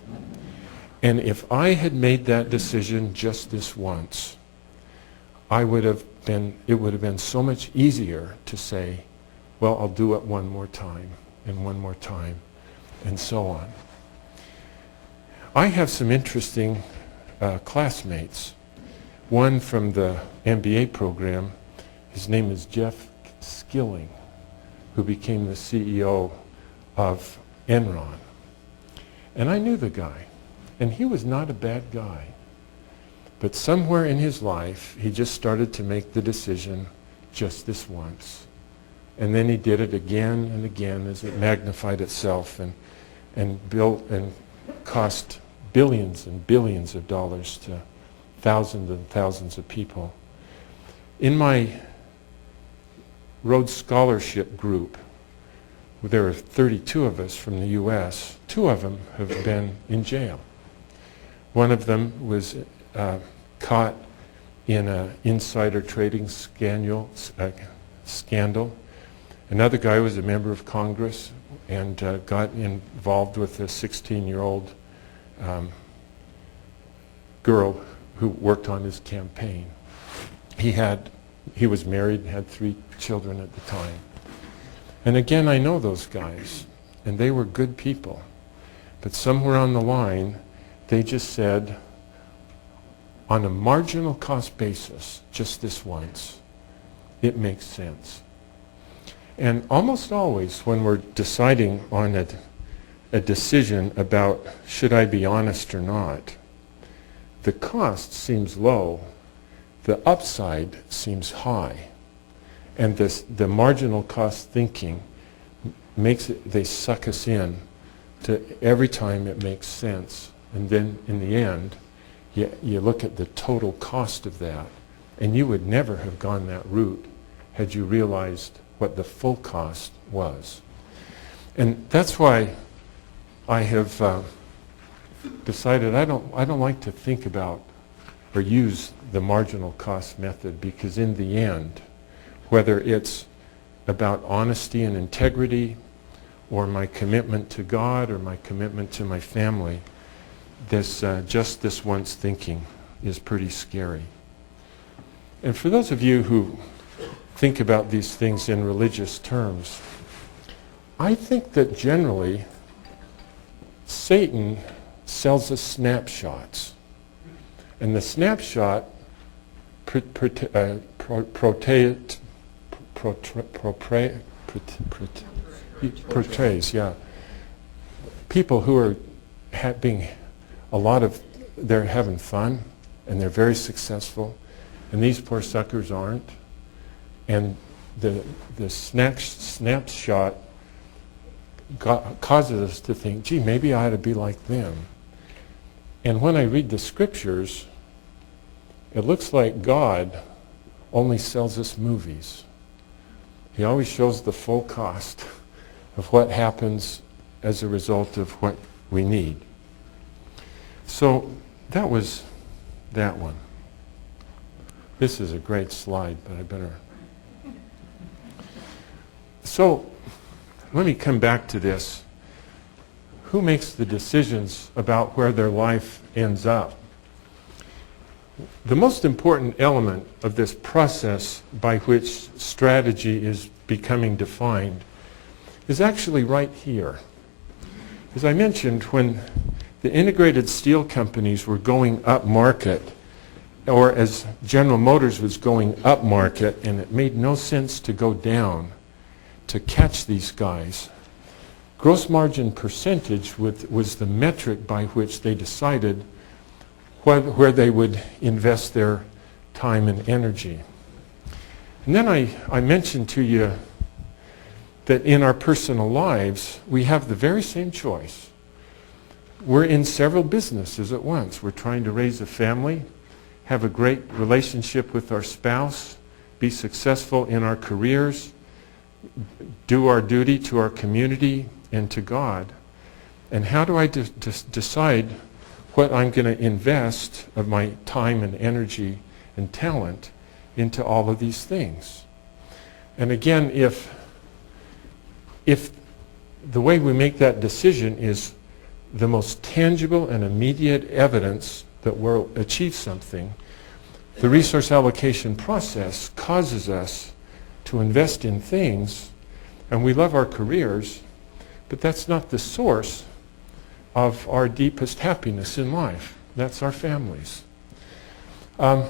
And if I had made that decision just this once, it would have been so much easier to say, well, I'll do it one more time, and so on. I have some interesting classmates. One from the MBA program, his name is Jeff Skilling, who became the CEO of Enron. And I knew the guy, and he was not a bad guy. But somewhere in his life, he just started to make the decision just this once. And then he did it again and again as it magnified itself and built and cost billions and billions of dollars to thousands and thousands of people. In my Rhodes Scholarship group, there are 32 of us from the U.S. 2 of them have been in jail. One of them was caught in an insider trading scandal. Another guy was a member of Congress and got involved with a 16-year-old girl who worked on his campaign. He was married and had 3 children at the time. And again, I know those guys, and they were good people. But somewhere on the line, they just said, on a marginal cost basis, just this once, it makes sense. And almost always when we're deciding on a decision about should I be honest or not, the cost seems low, the upside seems high. And the marginal cost thinking makes it, they suck us in to every time it makes sense. And then in the end, you look at the total cost of that, and you would never have gone that route had you realized what the full cost was. And that's why I have decided I don't like to think about or use the marginal cost method, because in the end, whether it's about honesty and integrity or my commitment to God or my commitment to my family, just this once thinking is pretty scary. And for those of you who think about these things in religious terms, I think that generally Satan sells us snapshots. And the snapshot portrays people who are they're having fun and they're very successful, and these poor suckers aren't. And the snapshot causes us to think, gee, maybe I ought to be like them. And when I read the scriptures, it looks like God only sells us movies. He always shows the full cost of what happens as a result of what we need. So that was that one. This is a great slide, but I better... So let me come back to this. Who makes the decisions about where their life ends up? The most important element of this process by which strategy is becoming defined is actually right here. As I mentioned, when the integrated steel companies were going up market, or as General Motors was going up market, and it made no sense to go down to catch these guys, gross margin percentage was the metric by which they decided where they would invest their time and energy. And then I mentioned to you that in our personal lives, we have the very same choice. We're in several businesses at once. We're trying to raise a family, have a great relationship with our spouse, be successful in our careers, do our duty to our community and to God. And how do I decide what I'm going to invest of my time and energy and talent into all of these things? And again, if the way we make that decision is the most tangible and immediate evidence that we'll achieve something, the resource allocation process causes us to invest in things, and we love our careers, but that's not the source of our deepest happiness in life. That's our families. I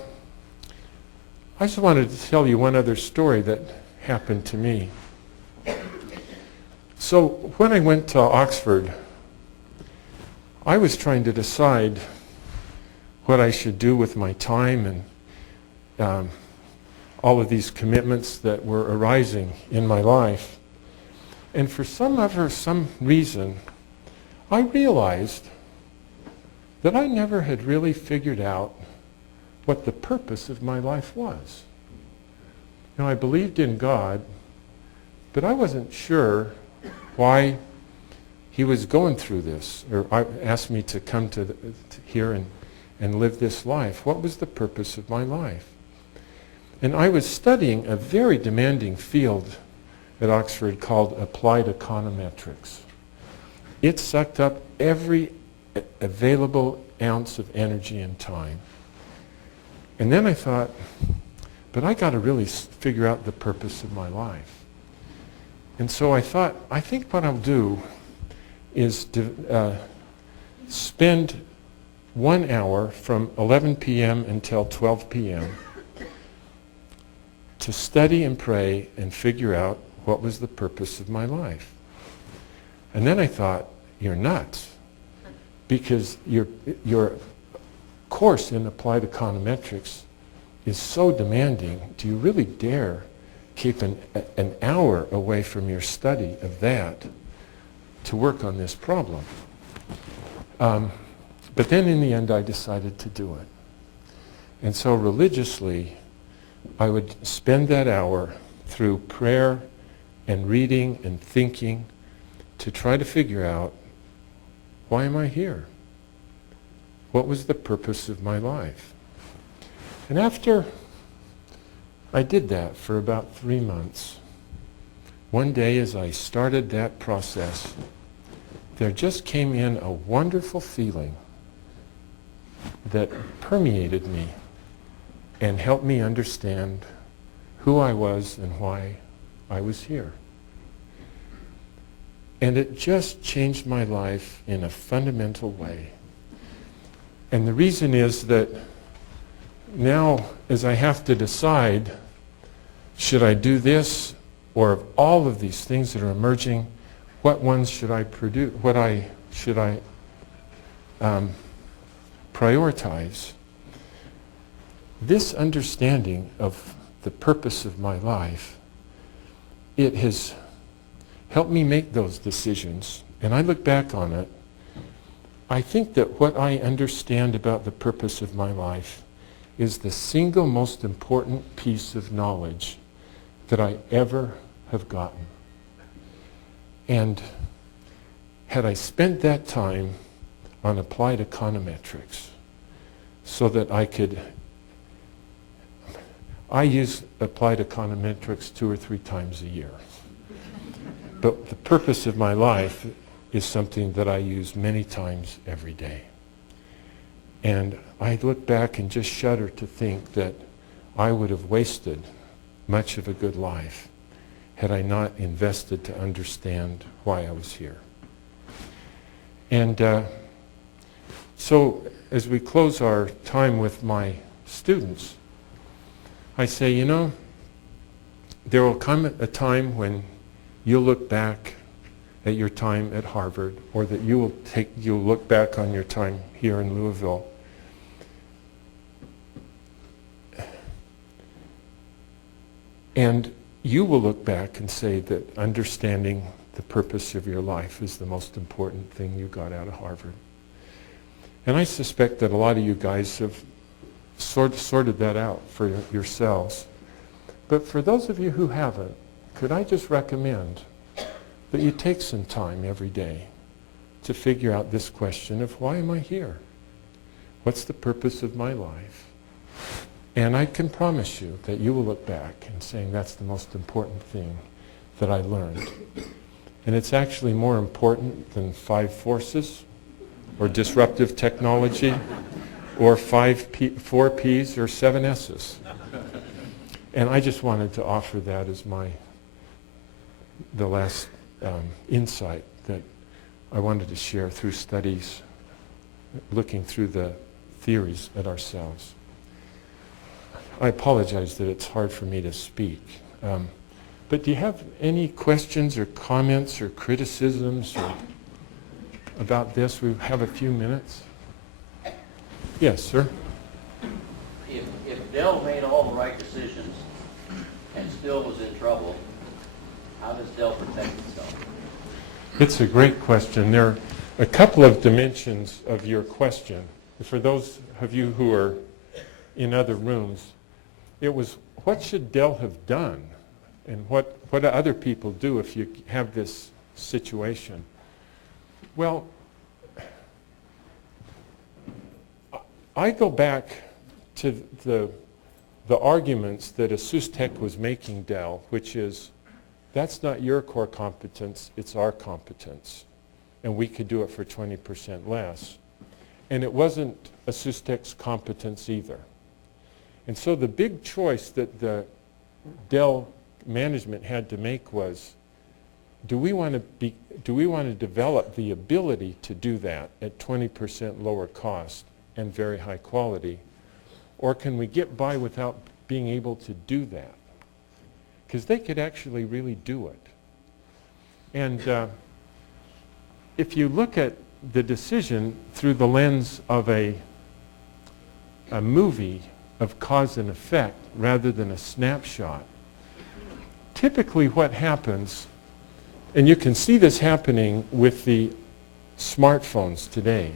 just wanted to tell you one other story that happened to me. So when I went to Oxford, I was trying to decide what I should do with my time and all of these commitments that were arising in my life. And for some reason, I realized that I never had really figured out what the purpose of my life was. I believed in God, but I wasn't sure why he was going through this, or asked me to come to here and and live this life? What was the purpose of my life? And I was studying a very demanding field at Oxford called applied econometrics. It sucked up every available ounce of energy and time. And then I thought, but I got to really figure out the purpose of my life. And so I thought, I think what I'll do is spend 1 hour from 11 p.m. until 12 p.m. to study and pray and figure out what was the purpose of my life. And then I thought, you're nuts, because your course in applied econometrics is so demanding. Do you really dare keep an hour away from your study of that to work on this problem? But then in the end I decided to do it. And so religiously I would spend that hour through prayer and reading and thinking to try to figure out, why am I here? What was the purpose of my life? And after I did that for about 3 months, one day as I started that process, there just came in a wonderful feeling that permeated me and helped me understand who I was and why I was here. And it just changed my life in a fundamental way. And the reason is that now, as I have to decide, should I do this, or of all of these things that are emerging, what ones should I produce? Should I prioritize? This understanding of the purpose of my life, it has helped me make those decisions. And I look back on it, I think that what I understand about the purpose of my life is the single most important piece of knowledge that I ever have gotten. And had I spent that time on applied econometrics so that I use applied econometrics 2 or 3 times a year. But the purpose of my life is something that I use many times every day. And I look back and just shudder to think that I would have wasted much of a good life had I not invested to understand why I was here. And so as we close our time with my students, I say, you know, there will come a time when you'll look back at your time at Harvard, or that you'll look back on your time here in Louisville, and you will look back and say that understanding the purpose of your life is the most important thing you got out of Harvard. And I suspect that a lot of you guys have sorted that out for yourselves. But for those of you who haven't, could I just recommend that you take some time every day to figure out this question of, why am I here? What's the purpose of my life? And I can promise you that you will look back and saying, that's the most important thing that I learned. And it's actually more important than 5 forces or disruptive technology or 4 Ps or 7 S's. And I just wanted to offer that as the last insight that I wanted to share through studies, looking through the theories at ourselves. I apologize that it's hard for me to speak. But do you have any questions or comments or criticisms about this? We have a few minutes. Yes, sir? If Dell made all the right decisions and still was in trouble, how does Dell protect itself? It's a great question. There are a couple of dimensions of your question. For those of you who are in other rooms, it was, what should Dell have done? And what do other people do if you have this situation? Well, I go back to the arguments that Asus Tech was making, Dell, which is, that's not your core competence, it's our competence. And we could do it for 20% less. And it wasn't Asus Tech's competence either. And so the big choice that the Dell management had to make was, do we want to develop the ability to do that at 20% lower cost and very high quality, or can we get by without being able to do that? Because they could actually really do it. And if you look at the decision through the lens of a movie of cause and effect rather than a snapshot, typically what happens, and you can see this happening with the smartphones today,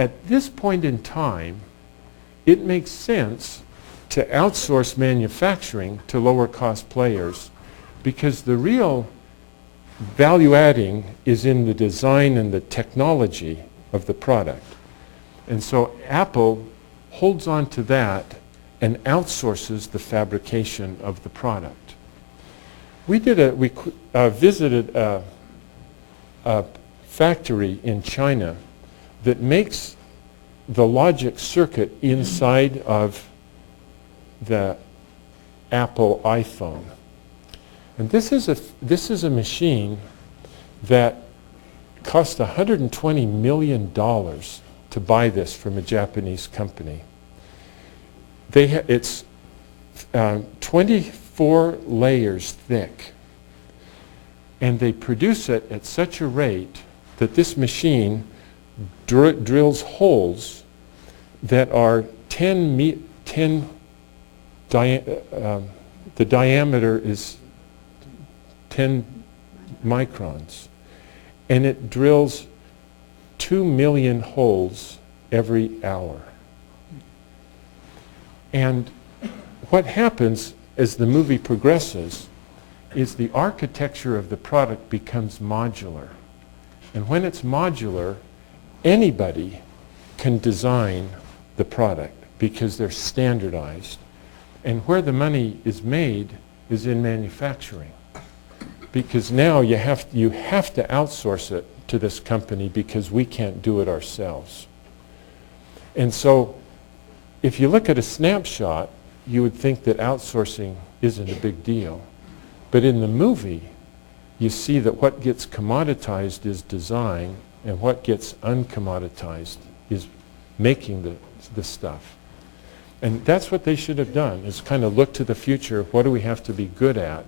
at this point in time, it makes sense to outsource manufacturing to lower cost players because the real value adding is in the design and the technology of the product. And so Apple holds on to that and outsources the fabrication of the product. We visited a factory in China that makes the logic circuit inside of the Apple iPhone. And this is a machine that cost $120 million to buy this from a Japanese company. It's 24 layers thick, and they produce it at such a rate that this machine drills holes that are the diameter is 10 microns, and it drills 2 million holes every hour. And what happens as the movie progresses is the architecture of the product becomes modular. And when it's modular, anybody can design the product because they're standardized. And where the money is made is in manufacturing. Because now you have to outsource it to this company because we can't do it ourselves. And so if you look at a snapshot, you would think that outsourcing isn't a big deal. But in the movie, you see that what gets commoditized is design, and what gets uncommoditized is making the stuff. And that's what they should have done, is kind of look to the future. What do we have to be good at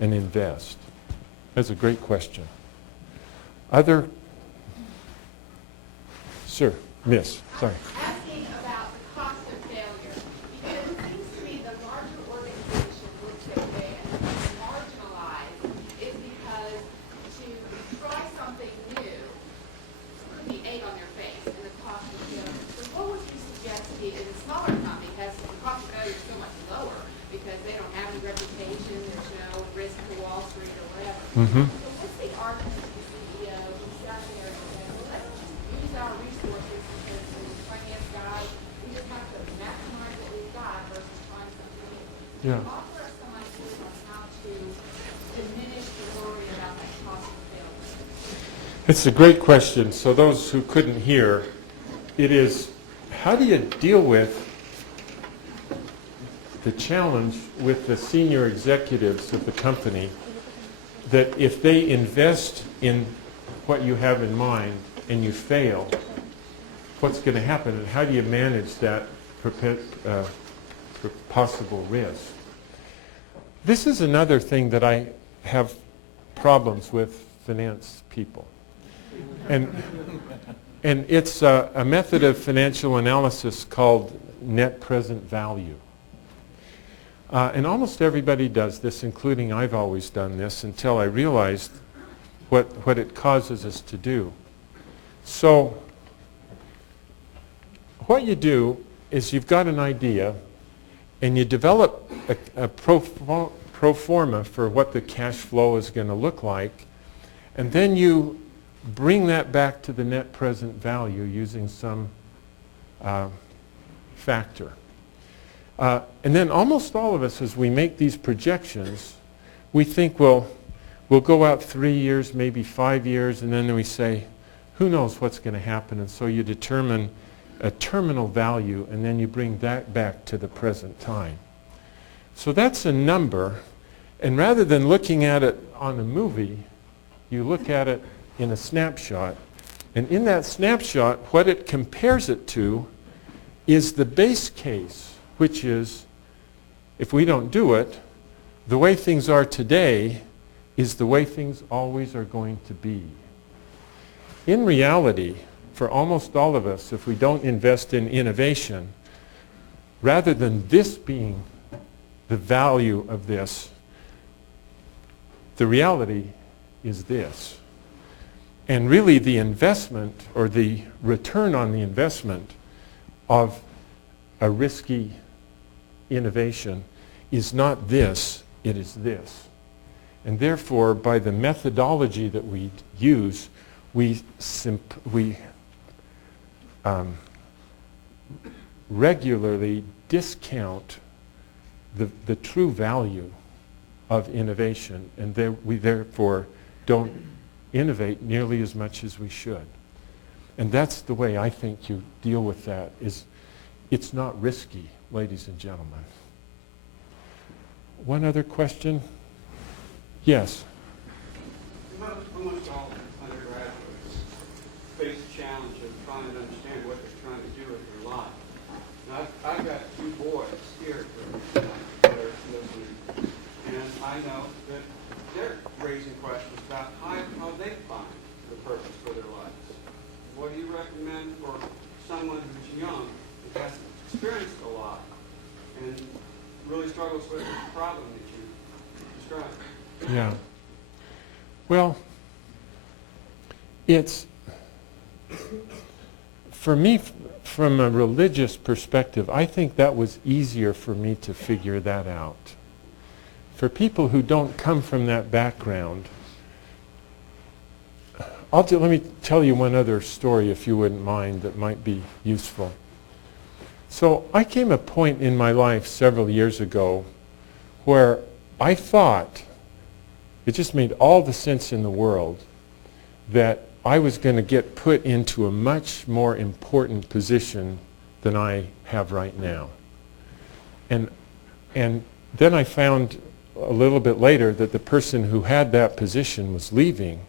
and invest? That's a great question. Other? Sir, miss, sorry. Asking about the cost of failure, because it seems to me the larger organization looks at and marginalized is because to try something new could be egg on their face and the cost of failure. So what would you suggest in a smaller company has the cost of failure so much lower because they don't have any reputation, there's no risk to Wall Street or whatever. Mm-hmm. So what's the argument to the CEO who's out there and says, well, let's just use our resources because as finance guys, we just have to maximize what we've got versus trying something new. Yeah. Offer us some ideas on how to diminish the worry about that cost of failure. It's a great question. So those who couldn't hear, it is, how do you deal with the challenge with the senior executives of the company that if they invest in what you have in mind and you fail, what's going to happen, and how do you manage that possible risk? This is another thing that I have problems with finance people. And it's a method of financial analysis called net present value. And almost everybody does this, including I've always done this, until I realized what it causes us to do. So what you do is you've got an idea, and you develop a pro forma for what the cash flow is going to look like, and then you bring that back to the net present value using some factor. And then almost all of us, as we make these projections, we think, well, we'll go out 3 years, maybe 5 years, and then we say, who knows what's going to happen? And so you determine a terminal value, and then you bring that back to the present time. So that's a number, and rather than looking at it on a movie, you look at it in a snapshot, and in that snapshot, what it compares it to is the base case, which is, if we don't do it, the way things are today is the way things always are going to be. In reality, for almost all of us, if we don't invest in innovation, rather than this being the value of this, the reality is this. And really the investment, or the return on the investment of a risky innovation is not this, it is this. And therefore, by the methodology that we use, we regularly discount the true value of innovation, and we therefore don't innovate nearly as much as we should. And that's the way I think you deal with that, is it's not risky, ladies and gentlemen. One other question? Yes. Almost all undergraduates face the challenge of trying to understand what they're trying to do with their life. Now, I've got 2 boys here that are listening, and I know that they're raising questions about how they find the purpose for their lives. What do you recommend for someone who's young, who hasn't experienced a lot, and really struggles with the problem that you described? Yeah. Well, it's, for me, from a religious perspective, I think that was easier for me to figure that out. For people who don't come from that background, let me tell you one other story, if you wouldn't mind, that might be useful. So I came a point in my life several years ago where I thought, it just made all the sense in the world, that I was going to get put into a much more important position than I have right now. And then I found a little bit later that the person who had that position was leaving,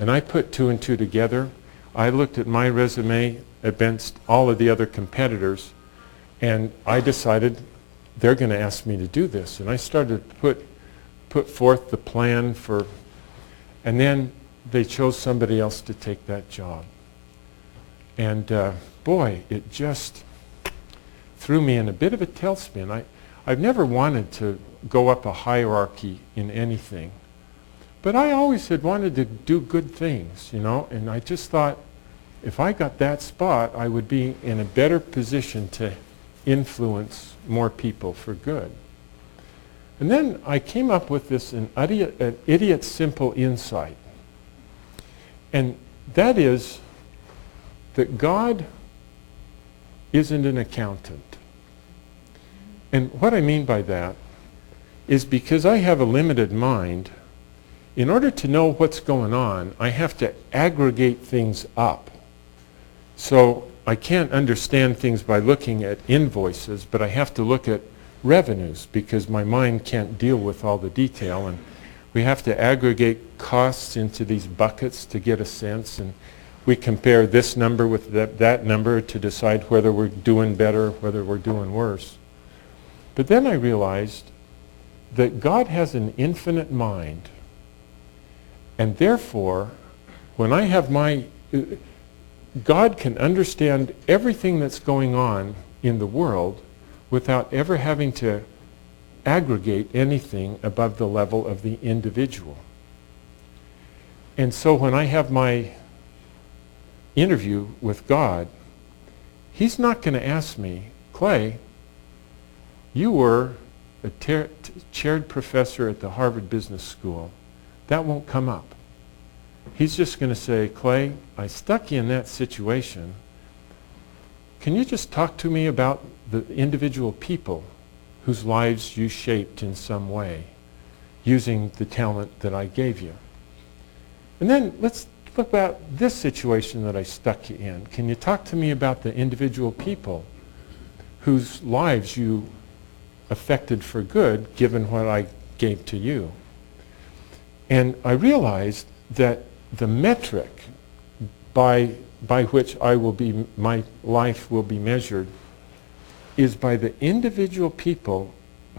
and I put 2 and 2 together. I looked at my resume against all of the other competitors, and I decided they're going to ask me to do this. And I started to put forth the plan for, and then they chose somebody else to take that job. And boy, it just threw me in a bit of a tailspin. I've never wanted to go up a hierarchy in anything, but I always had wanted to do good things, you know, and I just thought if I got that spot, I would be in a better position to influence more people for good. And then I came up with this an idiot simple insight. And that is that God isn't an accountant. And what I mean by that is because I have a limited mind, in order to know what's going on, I have to aggregate things up. So I can't understand things by looking at invoices, but I have to look at revenues because my mind can't deal with all the detail, and we have to aggregate costs into these buckets to get a sense, and we compare this number with that number to decide whether we're doing better, whether we're doing worse. But then I realized that God has an infinite mind, and therefore when I have God can understand everything that's going on in the world without ever having to aggregate anything above the level of the individual. And so when I have my interview with God, he's not going to ask me, Clay, you were a chaired professor at the Harvard Business School. That won't come up. He's just going to say, Clay, I stuck you in that situation can you just talk to me about the individual people whose lives you shaped in some way using the talent that I gave you? And then let's look about this situation that I stuck you in. Can you talk to me about the individual people whose lives you affected for good given what I gave to you? And I realized that the metric by which my life will be measured is by the individual people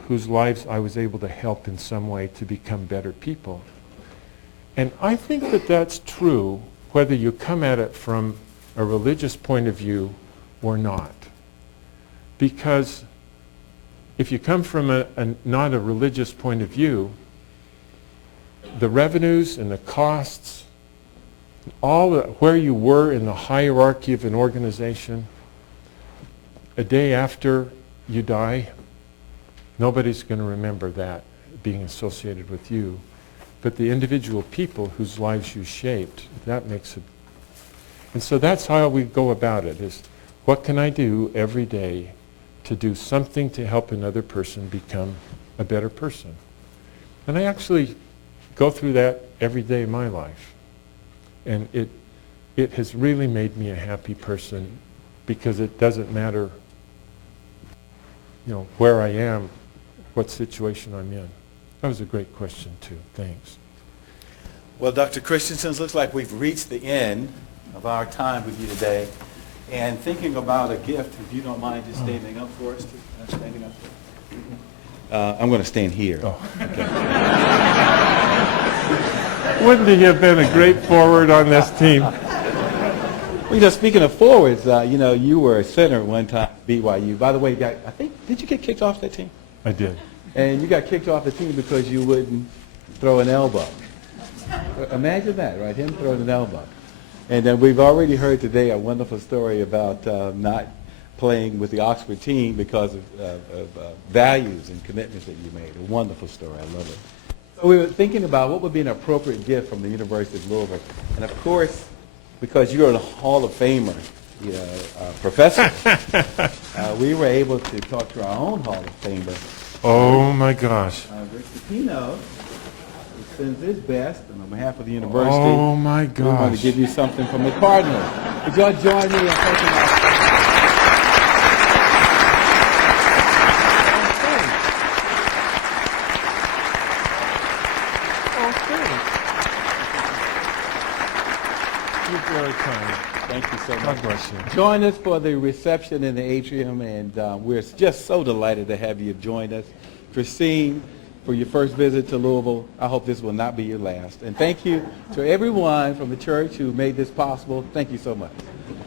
whose lives I was able to help in some way to become better people. And I think that that's true whether you come at it from a religious point of view or not. Because if you come from not a religious point of view, the revenues and the costs, where you were in the hierarchy of an organization, a day after you die, nobody's going to remember that being associated with you. But the individual people whose lives you shaped, that makes it. And so that's how we go about it, is what can I do every day to do something to help another person become a better person? And I actually go through that every day of my life. And it has really made me a happy person, because it doesn't matter, where I am, what situation I'm in. That was a great question, too. Thanks. Well, Dr. Christensen, it looks like we've reached the end of our time with you today. And thinking about a gift, if you don't mind just standing up for us. Standing up. I'm going to stand here. Oh. Wouldn't he have been a great forward on this team? Well, speaking of forwards, you were a center at one time at BYU. By the way, did you get kicked off that team? I did. And you got kicked off the team because you wouldn't throw an elbow. Imagine that, right? Him throwing an elbow. And then we've already heard today a wonderful story about not playing with the Oxford team because of values and commitments that you made. A wonderful story. I love it. So we were thinking about what would be an appropriate gift from the University of Louisville. And of course, because you're a Hall of Famer, professor, we were able to talk to our own Hall of Famer. Oh my gosh. Rick Pitino sends his best, and on behalf of the university, oh my we want to gosh. give you something from the Cardinals. Would you all join me in thanking our You're very kind. Thank you so much. God bless you. Join us for the reception in the atrium, and we're just so delighted to have you join us. Christine, for your first visit to Louisville, I hope this will not be your last. And thank you to everyone from the church who made this possible. Thank you so much.